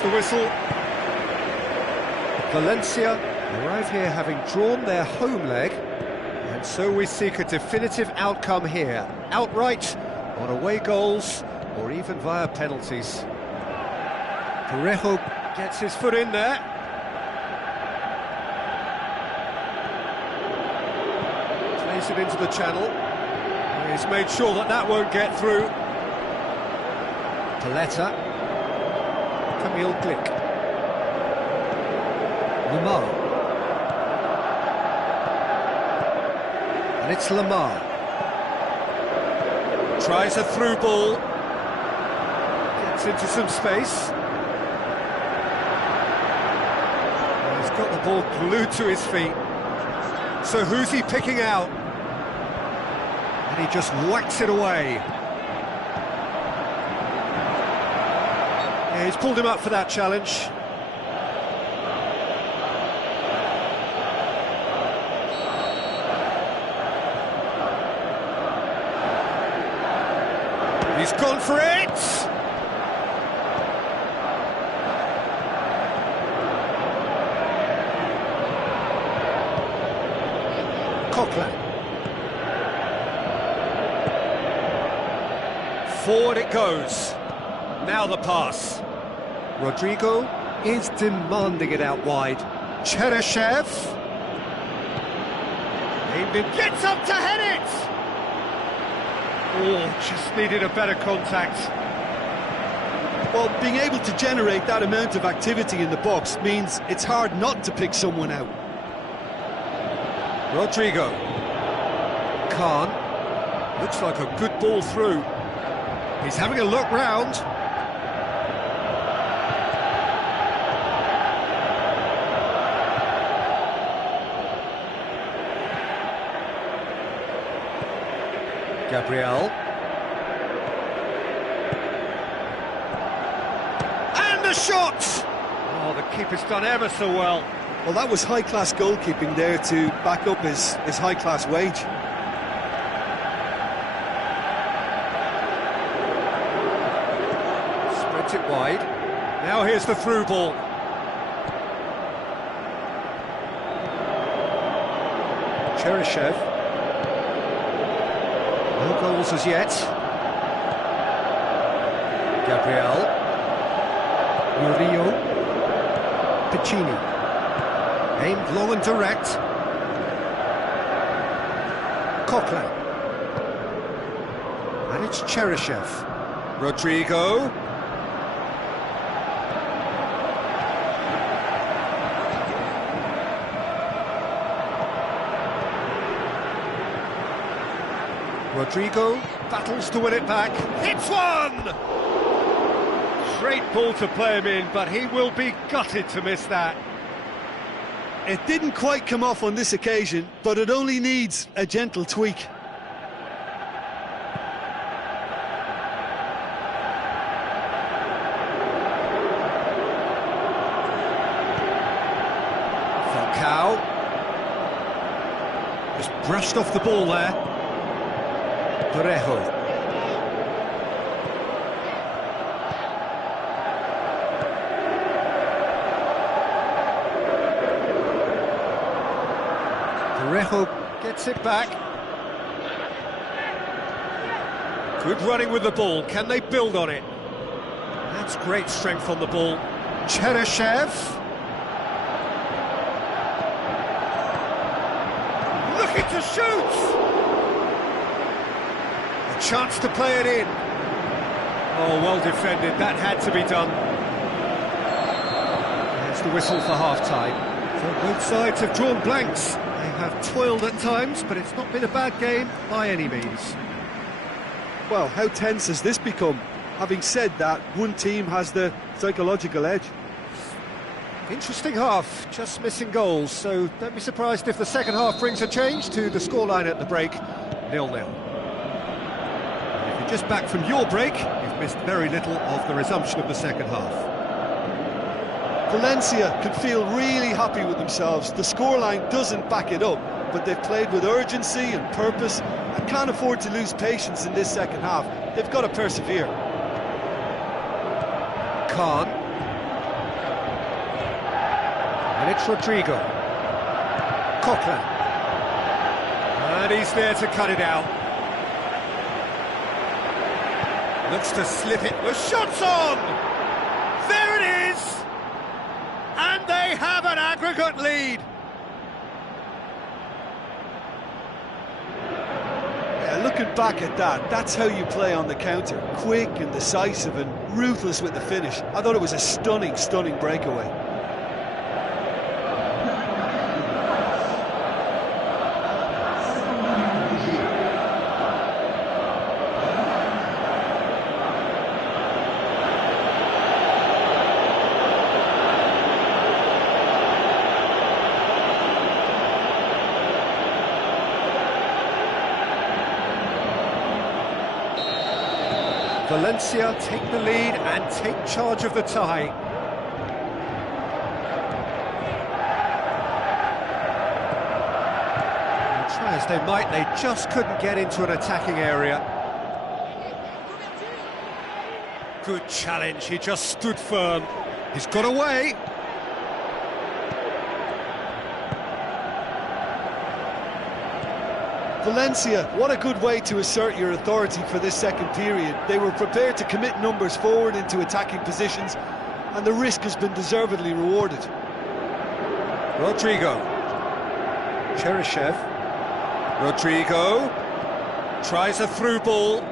The whistle. Valencia arrive here having drawn their home leg, and so we seek a definitive outcome here, outright, on away goals, or even via penalties. Parejo gets his foot in there. Plays it into the channel. He's made sure that that won't get through. Paletta. Camille Glick. Lamar. And it's Lamar. Tries a through ball. Gets into some space. He's got the ball glued to his feet. So who's he picking out? And he just whacks it away. Yeah, he's pulled him up for that challenge. He's gone for it! Coquelin. Forward it goes. Now the pass. Rodrigo is demanding it out wide. Cheryshev. Gets up to head it! Oh, just needed a better contact. Well, being able to generate that amount of activity in the box means it's hard not to pick someone out. Rodrigo. Khan. Looks like a good ball through. He's having a look round. Gabriel. And the shot! Oh, the keeper's done ever so well. Well, that was high-class goalkeeping there to back up his high-class wage. Spreads it wide. Now here's the through ball. Cheryshev. No goals as yet. Gabriel. Murillo. Piccini. Aimed long and direct. Coquelin. And it's Cheryshev. Rodrigo. Rodrigo battles to win it back. Hits one! Great ball to play him in, but he will be gutted to miss that. It didn't quite come off on this occasion, but it only needs a gentle tweak. Falcao. Just brushed off the ball there. Parejo. Parejo gets it back. Good running with the ball. Can they build on it? That's great strength on the ball. Cheryshev. Looking to shoot! Chance to play it in. Oh, well defended. That had to be done. There's the whistle for half-time. So both sides have drawn blanks, They have toiled at times, but it's not been a bad game by any means. Well, how tense has this become? Having said that, one team has the psychological edge. Interesting half, just missing goals, so don't be surprised if the second half brings a change to the scoreline at the break, 0-0. If you're just back from your break, you've missed very little of the resumption of the second half. Valencia can feel really happy with themselves. The scoreline doesn't back it up, but they've played with urgency and purpose and can't afford to lose patience in this second half. They've got to persevere. Khan. And it's Rodrigo. Coquelin. And he's there to cut it out. Looks to slip it. The shot's on! There it is! And they have an aggregate lead. Yeah, looking back at that, that's how you play on the counter. Quick and decisive and ruthless with the finish. I thought it was a stunning, stunning breakaway. Valencia take the lead and take charge of the tie. Try as they might, they just couldn't get into an attacking area. Good challenge, he just stood firm. He's got away. Valencia, what a good way to assert your authority for this second period. They were prepared to commit numbers forward into attacking positions, and the risk has been deservedly rewarded. Rodrigo. Cheryshev. Rodrigo. Tries a through ball.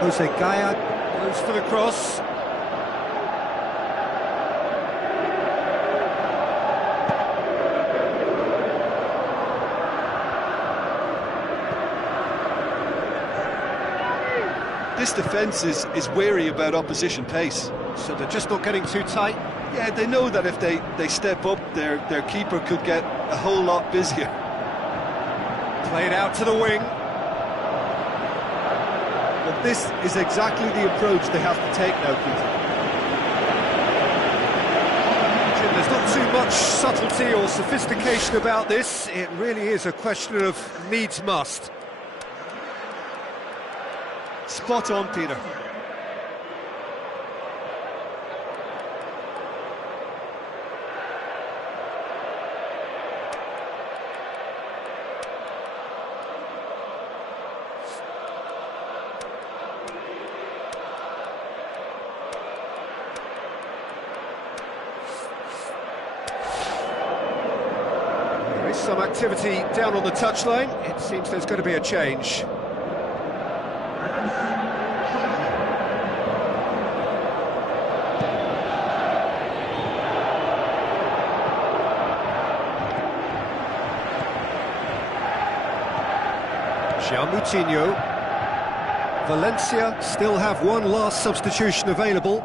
Jose Gaya goes for the cross. This defence is wary about opposition pace. So they're just not getting too tight? Yeah, they know that if they step up, their keeper could get a whole lot busier. Played out to the wing. But this is exactly the approach they have to take now, Peter. Jim, there's not too much subtlety or sophistication about this. It really is a question of needs must. Spot on, Peter. There is some activity down on the touchline. It seems there's going to be a change. Moutinho. Valencia still have one last substitution available.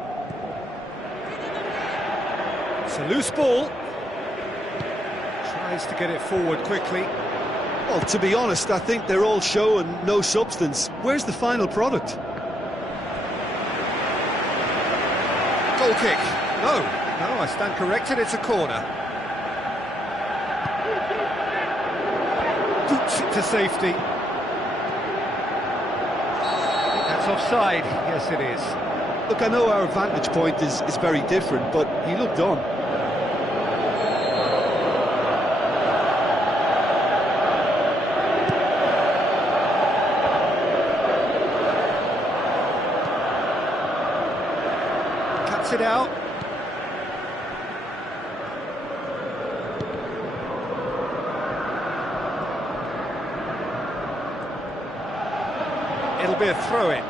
It's a loose ball. Tries to get it forward quickly. Well, to be honest, I think they're all show and no substance. Where's the final product? Goal kick. No, I stand corrected, it's a corner. Boots it to safety. Offside, yes it is. Look, I know our vantage point is very different, but he looked on. Cuts it out. It'll be a throw-in.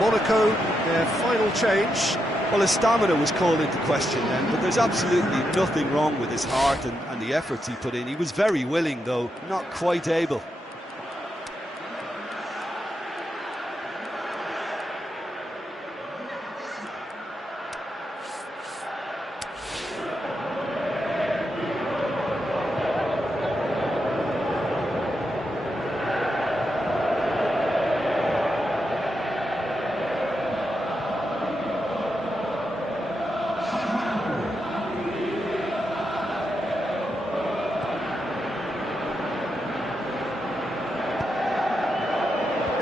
Monaco, their final change. Well, his stamina was called into question then, but there's absolutely nothing wrong with his heart and the efforts he put in. He was very willing, though, not quite able.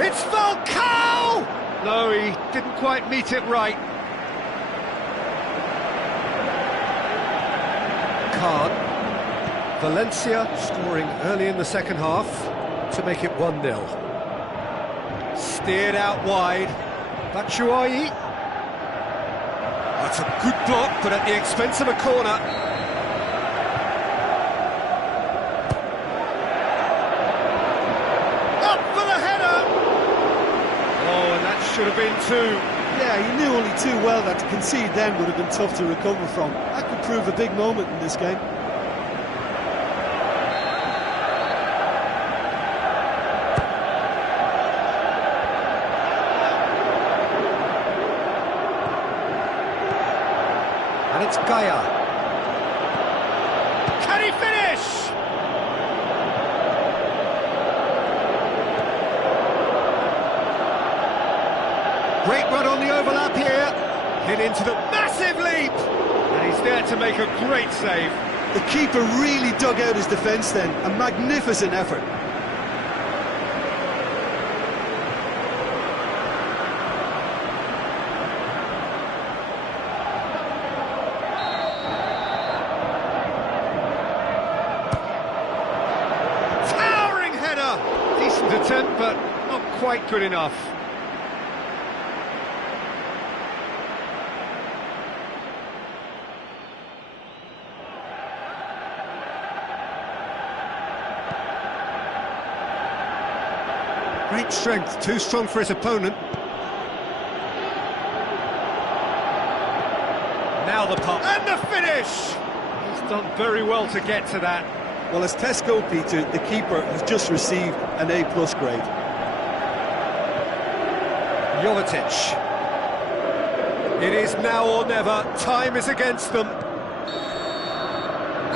It's Falcao! No, he didn't quite meet it right. Khan. Valencia scoring early in the second half to make it 1-0. Steered out wide. Batshuayi. That's a good block, but at the expense of a corner. Should have been two. Yeah, he knew only too well that to concede then would have been tough to recover from. That could prove a big moment in this game. And it's Gaia. Can he finish? Great run on the overlap here. Hit into the massive leap. And he's there to make a great save. The keeper really dug out his defence then. A magnificent effort. Towering header. Decent attempt, but not quite good enough. Great strength, too strong for his opponent. Now the pop. And the finish! He's done very well to get to that. Well, as Tesco, Peter, the keeper has just received an A+ grade. Jovetic. It is now or never. Time is against them.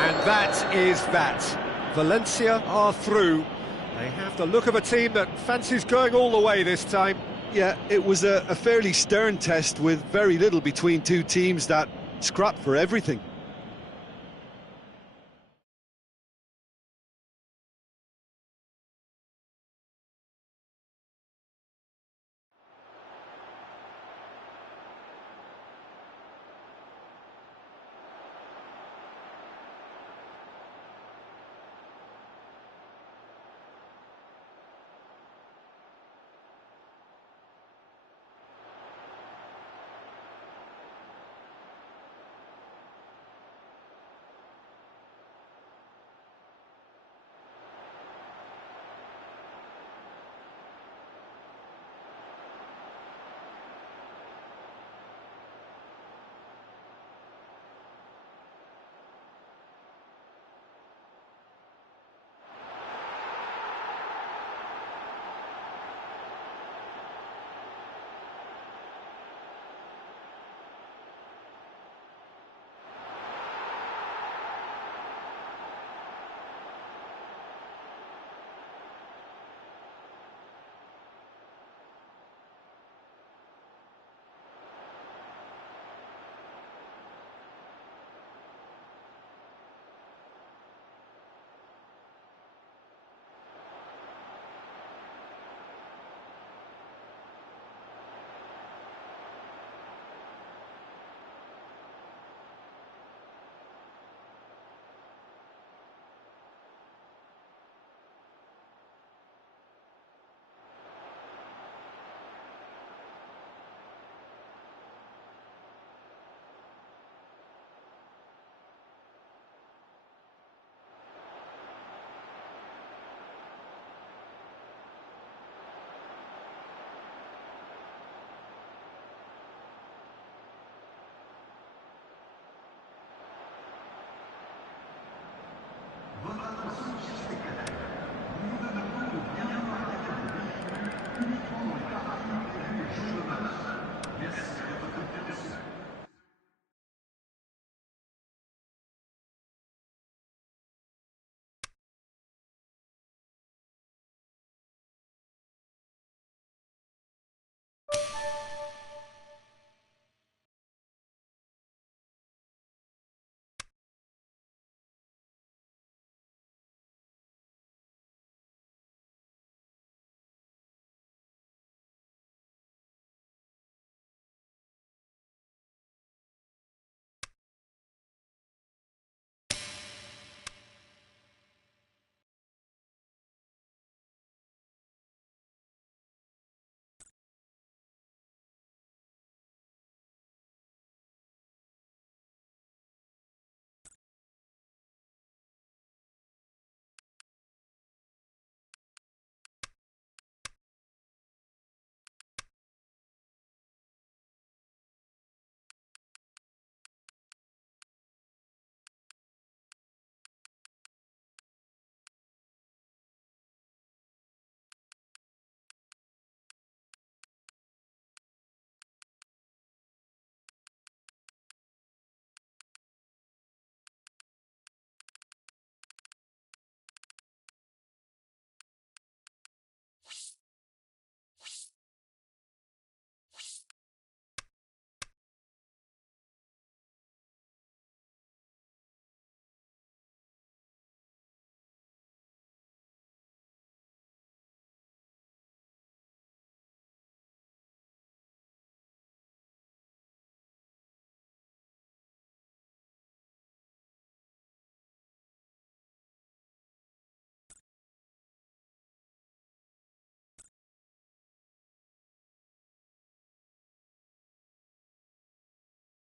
And that is that. Valencia are through. They have the look of a team that fancies going all the way this time. Yeah, it was a fairly stern test with very little between two teams that scrapped for everything.